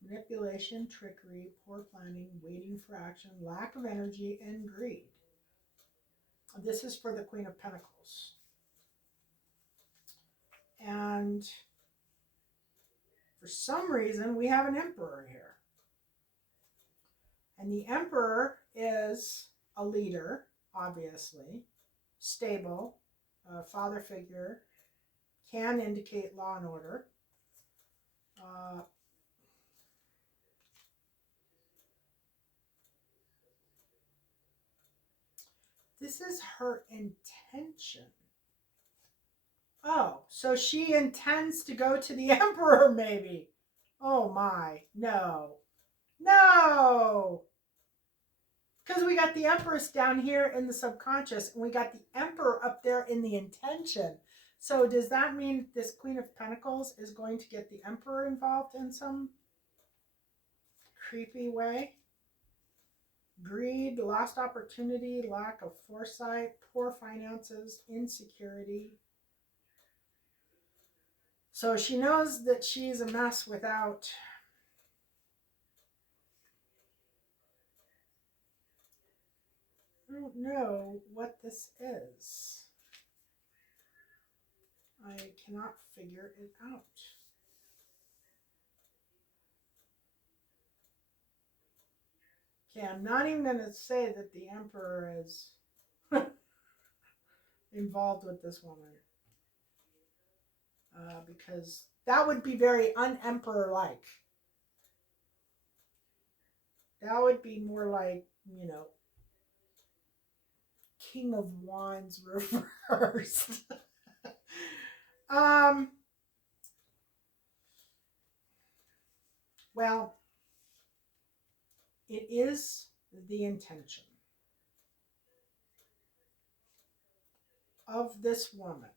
Manipulation, trickery, poor planning, waiting for action, lack of energy, and greed. This is for the Queen of Pentacles. And for some reason, we have an Emperor here. And the Emperor is a leader, obviously, stable, a father figure, can indicate law and order. Uh, this is her intention. Oh, so she intends to go to the Emperor, maybe. Oh my, no. No! Because we got the Empress down here in the subconscious, and we got the Emperor up there in the intention. So does that mean this Queen of Pentacles is going to get the Emperor involved in some creepy way? Greed, lost opportunity, lack of foresight, poor finances, insecurity. So she knows that she's a mess without. I don't know what this is. I cannot figure it out. Okay, I'm not even going to say that the Emperor is involved with this woman. Because that would be very un-Emperor-like. That would be more like, King of Wands reversed. Well, it is the intention of this woman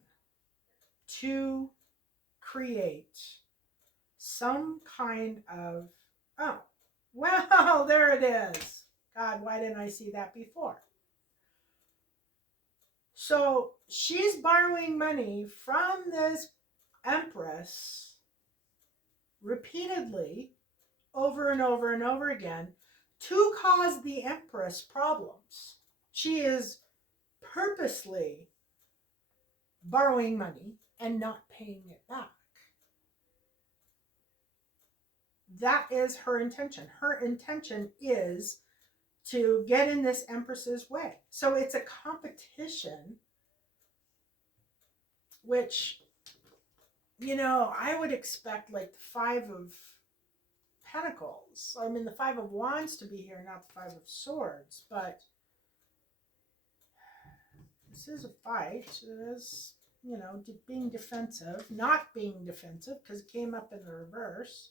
to create some kind of, oh, well, there it is. God, why didn't I see that before? So she's borrowing money from this Empress repeatedly over and over and over again to cause the Empress problems. She is purposely borrowing money and not paying it back. That is her intention. Her intention is to get in this Empress's way. So it's a competition, which, I would expect like the Five of Pentacles. I mean, the Five of Wands to be here, not the Five of Swords. But this is a fight. It is, being defensive, not being defensive, because it came up in the reverse.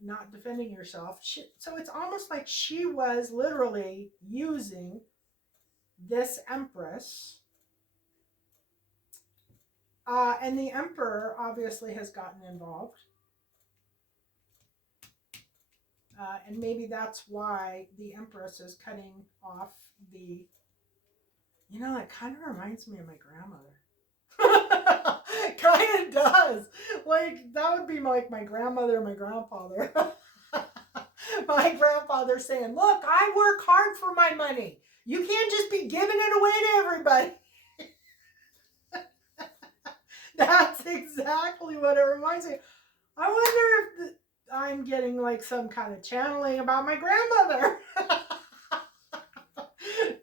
Not defending yourself. So it's almost like she was literally using this Empress. And the Emperor obviously has gotten involved. And maybe that's why the Empress is cutting off the. It kind of reminds me of my grandmother. Kind of does. Like, that would be like my grandmother and my grandfather. My grandfather saying, look, I work hard for my money. You can't just be giving it away to everybody. That's exactly what it reminds me. I wonder if I'm getting like some kind of channeling about my grandmother.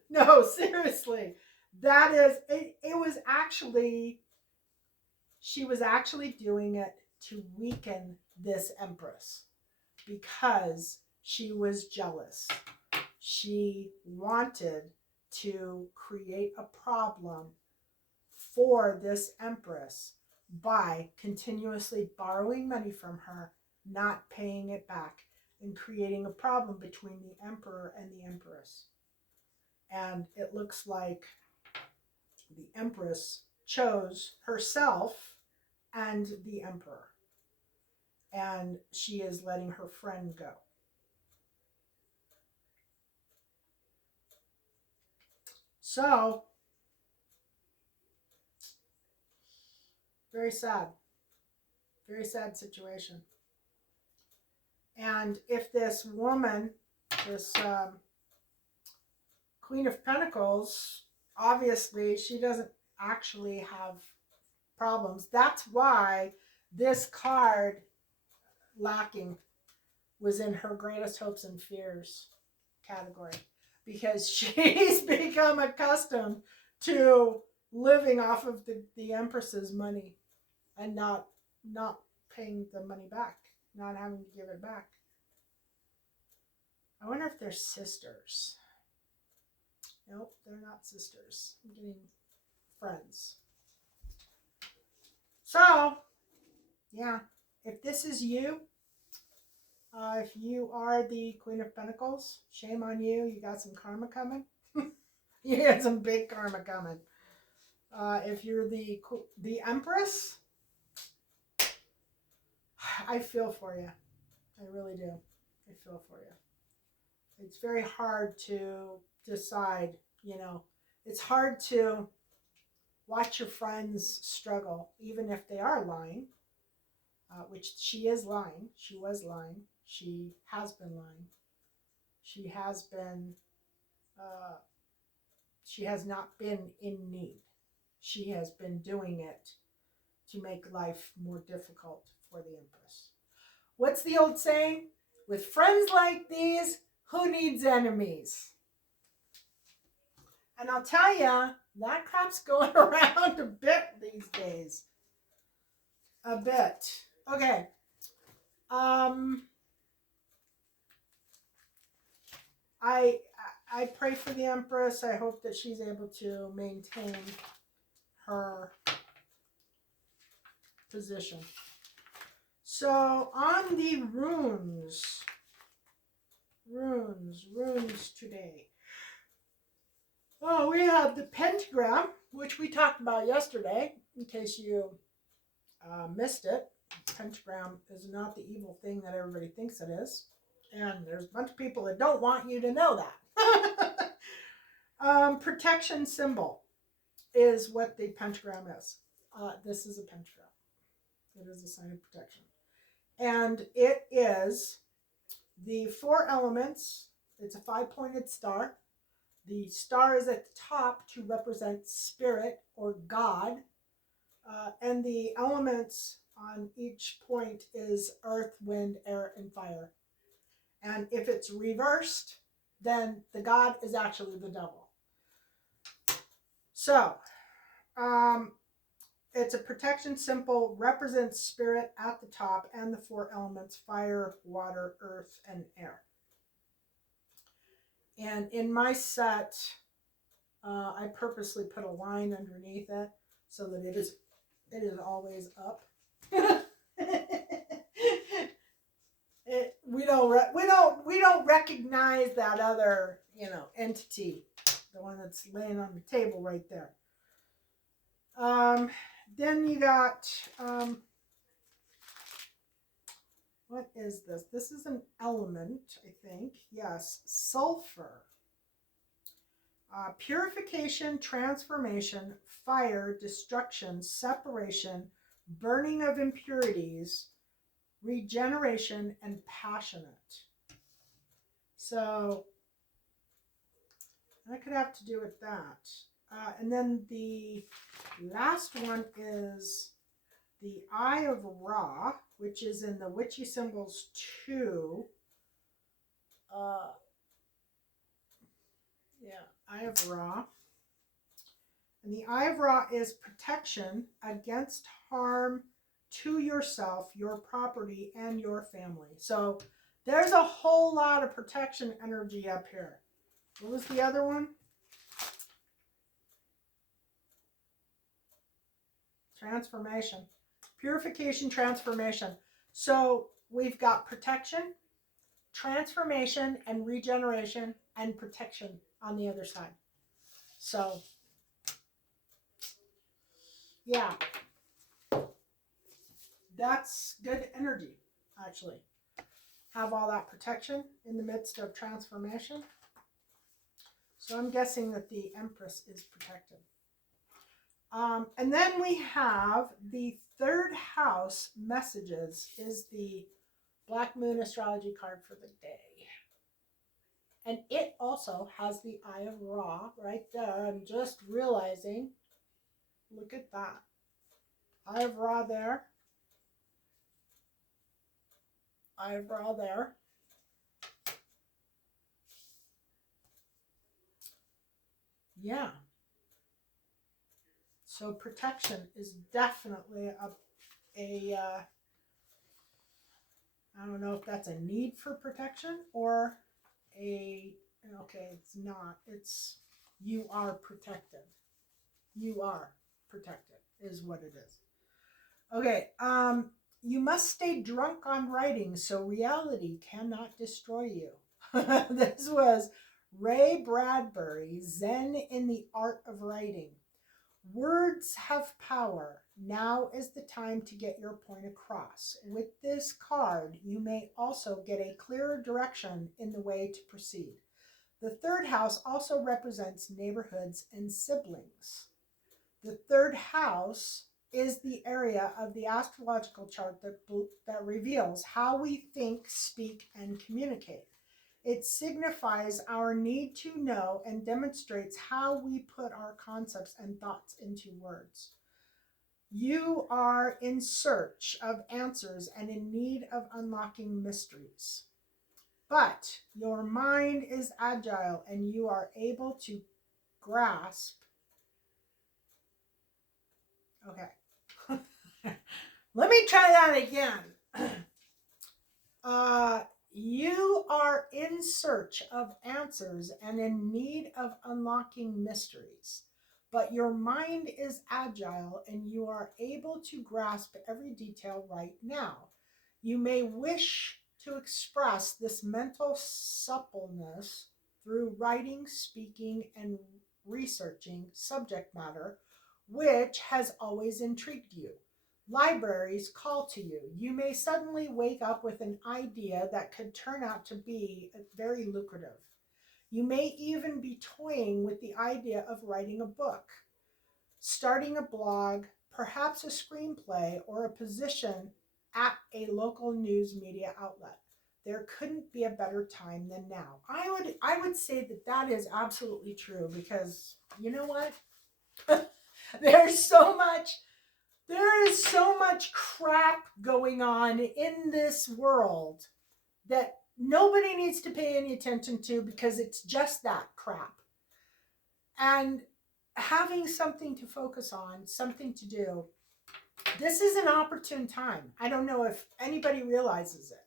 No, seriously. That is, it was actually, she was actually doing it to weaken this Empress because she was jealous. She wanted to create a problem for this Empress by continuously borrowing money from her, not paying it back, and creating a problem between the Emperor and the Empress. And it looks like the Empress chose herself and the Emperor. And she is letting her friend go. So, very sad. Very sad situation. And if this woman, this Queen of Pentacles, obviously she doesn't actually have problems. That's why this card lacking. was in her greatest hopes and fears category because she's become accustomed to living off of the Empress's money and not paying the money back, not having to give it back. I wonder if they're sisters. Nope, they're not sisters. I'm getting friends. So, yeah, if this is you, if you are the Queen of Pentacles, shame on you. You got some karma coming. You got some big karma coming. If you're the Empress, I feel for you. I really do. I feel for you. It's very hard to decide, you know. It's hard to watch your friends struggle, even if they are lying, which she is lying. She was lying. She has been lying. She has been, she has not been in need. She has been doing it to make life more difficult for the Empress. What's the old saying? With friends like these, who needs enemies? And I'll tell you, that crap's going around a bit these days. A bit. Okay. I pray for the Empress. I hope that she's able to maintain her position. So on the runes today. Oh, we have the pentagram, which we talked about yesterday, in case you missed it. Pentagram is not the evil thing that everybody thinks it is. And there's a bunch of people that don't want you to know that. Protection symbol is what the pentagram is. This is a pentagram. It is a sign of protection. And it is the 4 elements. It's a 5-pointed star. The star is at the top to represent spirit or God. And the elements on each point is earth, wind, air, and fire. And if it's reversed, then the God is actually the devil. So, it's a protection symbol, represents spirit at the top and the 4 elements, fire, water, earth, and air. And in my set, I purposely put a line underneath it so that it is always up. We don't recognize that other, entity, the one that's laying on the table right there. Then you got, what is this? This is an element, I think. Yes, sulfur. Purification, transformation, fire, destruction, separation, burning of impurities, regeneration, and passionate. So that could have to do with that. And then the last one is the Eye of Ra, which is in the Witchy Symbols 2. Eye of Ra. And the Eye of Ra is protection against harm to yourself, your property, and your family. So there's a whole lot of protection energy up here. What was the other one? Transformation. Purification, transformation. So we've got protection, transformation, and regeneration, and protection on the other side. So, yeah. That's good energy, actually. Have all that protection in the midst of transformation. So I'm guessing that the Empress is protected. And then we have the 3rd house messages is the Black Moon astrology card for the day. And it also has the Eye of Ra right there. I'm just realizing, look at that. Eye of Ra there. Eye of Ra there. Yeah. So protection is definitely I don't know if that's a need for protection or a, okay, it's not. It's, you are protected. You are protected is what it is. Okay, you must stay drunk on writing so reality cannot destroy you. This was Ray Bradbury, Zen in the Art of Writing. Words have power. Now is the time to get your point across. With this card, you may also get a clearer direction in the way to proceed. The third house also represents neighborhoods and siblings. The third house is the area of the astrological chart that reveals how we think, speak, and communicate. It signifies our need to know and demonstrates how we put our concepts and thoughts into words. You are in search of answers and in need of unlocking mysteries. But your mind is agile and you are able to grasp. Okay. Let me try that again. Uh, you are in search of answers and in need of unlocking mysteries, but your mind is agile and you are able to grasp every detail right now. You may wish to express this mental suppleness through writing, speaking, and researching subject matter, which has always intrigued you. Libraries call to you. You may suddenly wake up with an idea that could turn out to be very lucrative. You may even be toying with the idea of writing a book, starting a blog, perhaps a screenplay, or a position at a local news media outlet. There couldn't be a better time than now. I would say that that is absolutely true because you know what? There's so much there is so much crap going on in this world that nobody needs to pay any attention to because it's just that crap. And having something to focus on, something to do, this is an opportune time. I don't know if anybody realizes it,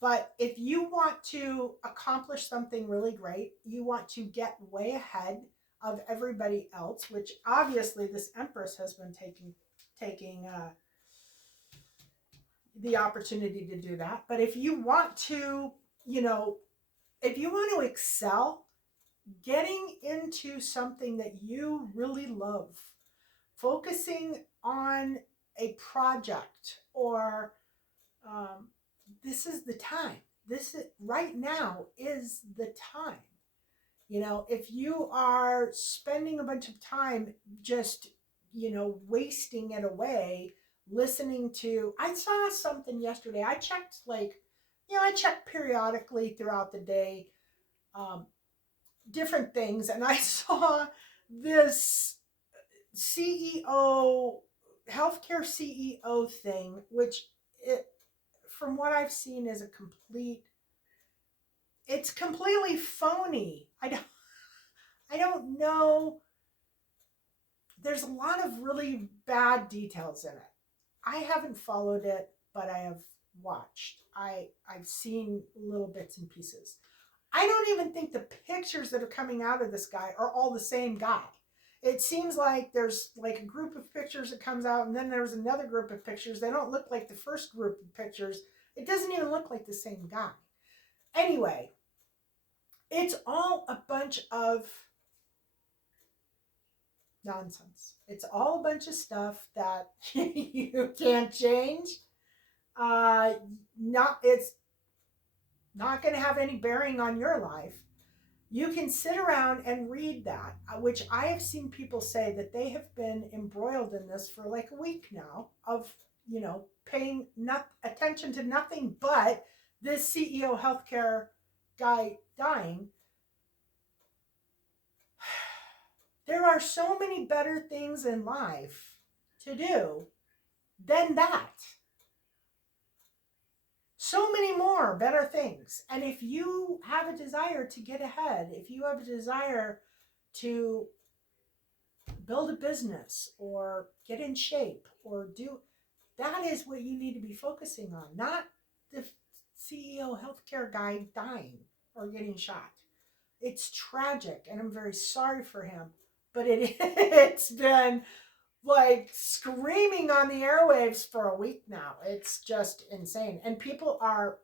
but if you want to accomplish something really great, you want to get way ahead of everybody else, which obviously this Empress has been taking the opportunity to do that. But if you want to, you know, if you want to excel, getting into something that you really love, focusing on a project or this is the time. This is, right now is the time. You know, if you are spending a bunch of time just, wasting it away, listening to, I saw something yesterday. I checked, I check periodically throughout the day, um, different things, and I saw this CEO, healthcare CEO thing, which it, from what I've seen, is it's completely phony. I don't know. There's a lot of really bad details in it. I haven't followed it, but I have watched. I've seen little bits and pieces. I don't even think the pictures that are coming out of this guy are all the same guy. It seems like there's like a group of pictures that comes out and then there's another group of pictures. They don't look like the first group of pictures. It doesn't even look like the same guy. Anyway, it's all a bunch of nonsense. It's all a bunch of stuff that you can't change. Not It's not going to have any bearing on your life. You can sit around and read that, which I have seen people say that they have been embroiled in this for like a week now of, paying not attention to nothing but this CEO healthcare guy dying. There are so many better things in life to do than that. So many more better things. And if you have a desire to get ahead, if you have a desire to build a business or get in shape or do. That is what you need to be focusing on, not the CEO healthcare guy dying or getting shot. It's tragic, and I'm very sorry for him. But it's been like screaming on the airwaves for a week now. It's just insane, and people are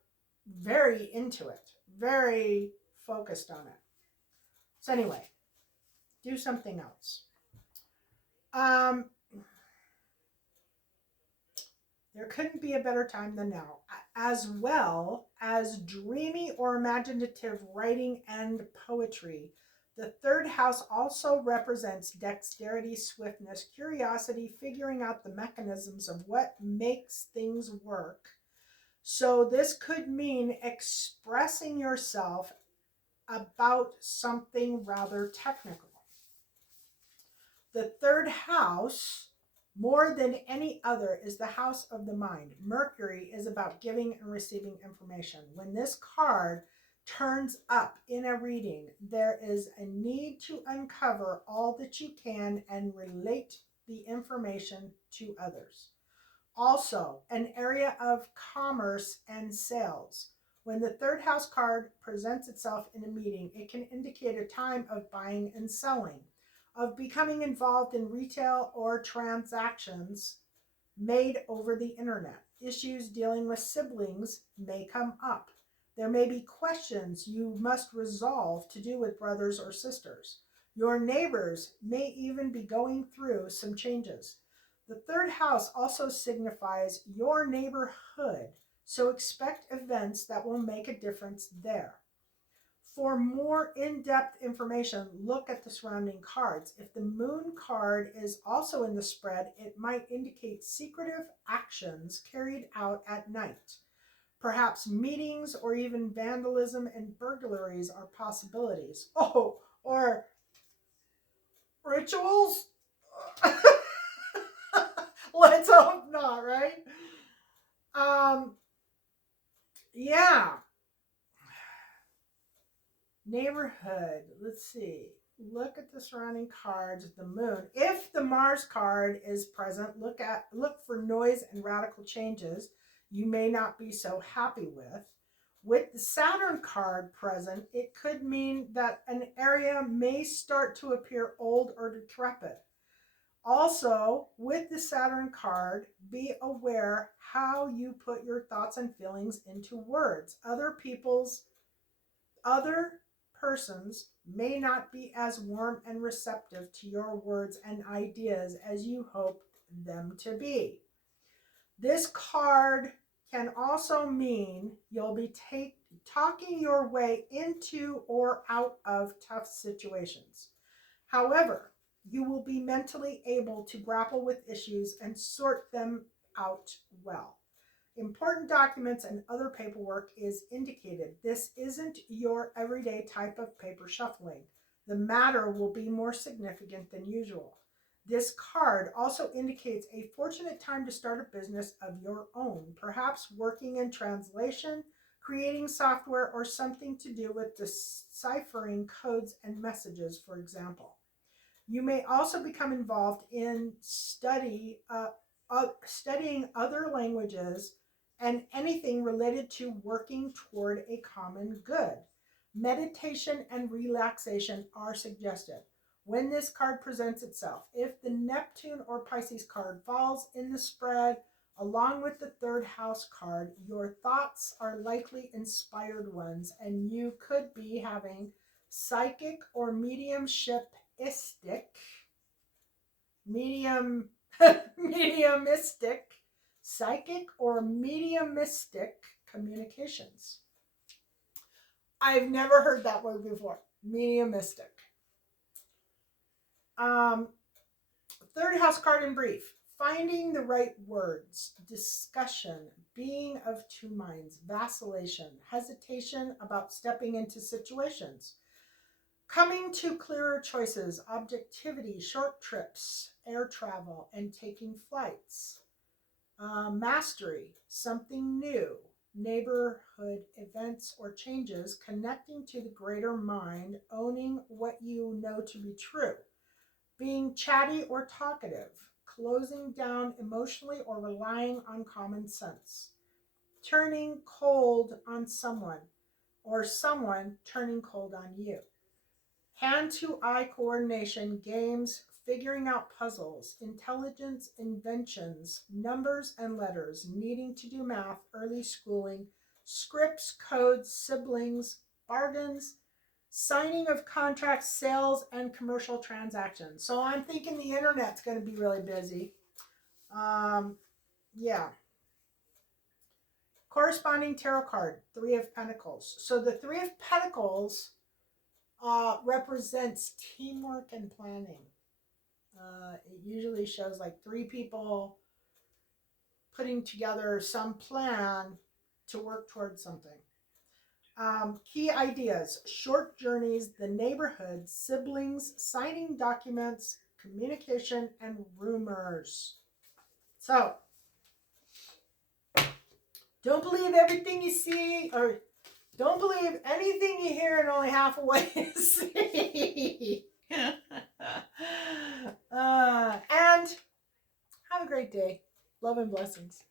very into it, very focused on it. So anyway, do something else. Um, There couldn't be a better time than now, as well as dreamy or imaginative writing and poetry. The third house also represents dexterity, swiftness, curiosity, figuring out the mechanisms of what makes things work. So, this could mean expressing yourself about something rather technical. The third house, more than any other, is the house of the mind. Mercury is about giving and receiving information. When this card turns up in a reading, there is a need to uncover all that you can and relate the information to others. Also, an area of commerce and sales. When the third house card presents itself in a meeting, it can indicate a time of buying and selling, of becoming involved in retail or transactions made over the internet. Issues dealing with siblings may come up. There may be questions you must resolve to do with brothers or sisters. Your neighbors may even be going through some changes. The third house also signifies your neighborhood, so expect events that will make a difference there. For more in-depth information, look at the surrounding cards. If the moon card is also in the spread, it might indicate secretive actions carried out at night. Perhaps meetings or even vandalism and burglaries are possibilities. Oh, or rituals? Let's hope not, right? Um, yeah. Neighborhood. Let's see. Look at the surrounding cards. The moon. If the Mars card is present, look for noise and radical changes you may not be so happy with. With the Saturn card present, it could mean that an area may start to appear old or decrepit. Also, with the Saturn card, be aware how you put your thoughts and feelings into words. Other persons may not be as warm and receptive to your words and ideas as you hope them to be. This card can also mean you'll be talking your way into or out of tough situations. However, you will be mentally able to grapple with issues and sort them out well. Important documents and other paperwork is indicated. This isn't your everyday type of paper shuffling. The matter will be more significant than usual. This card also indicates a fortunate time to start a business of your own, perhaps working in translation, creating software, or something to do with deciphering codes and messages, for example. You may also become involved in studying other languages and anything related to working toward a common good. Meditation and relaxation are suggested. When this card presents itself, if the Neptune or Pisces card falls in the spread along with the third house card, your thoughts are likely inspired ones, and you could be having psychic or mediumshipistic, medium, mediumistic, psychic or mediumistic communications. I've never heard that word before. Mediumistic. Third house card in brief. Finding the right words, discussion, being of two minds, vacillation, hesitation about stepping into situations, coming to clearer choices, objectivity, short trips, air travel, and taking flights. Mastery, something new, neighborhood events or changes, connecting to the greater mind, owning what you know to be true. being chatty or talkative, closing down emotionally or relying on common sense, turning cold on someone or someone turning cold on you. Hand to eye coordination, games, figuring out puzzles, intelligence, inventions, numbers and letters, needing to do math, early schooling, scripts, codes, siblings, bargains, signing of contracts, sales, and commercial transactions. So I'm thinking the internet's going to be really busy. Yeah. Corresponding tarot card, Three of Pentacles. So the Three of Pentacles represents teamwork and planning. It usually shows like three people putting together some plan to work towards something. Key ideas, short journeys, the neighborhood, siblings, signing documents, communication, and rumors. So, don't believe everything you see, or don't believe anything you hear and only half of what you see. And have a great day. Love and blessings.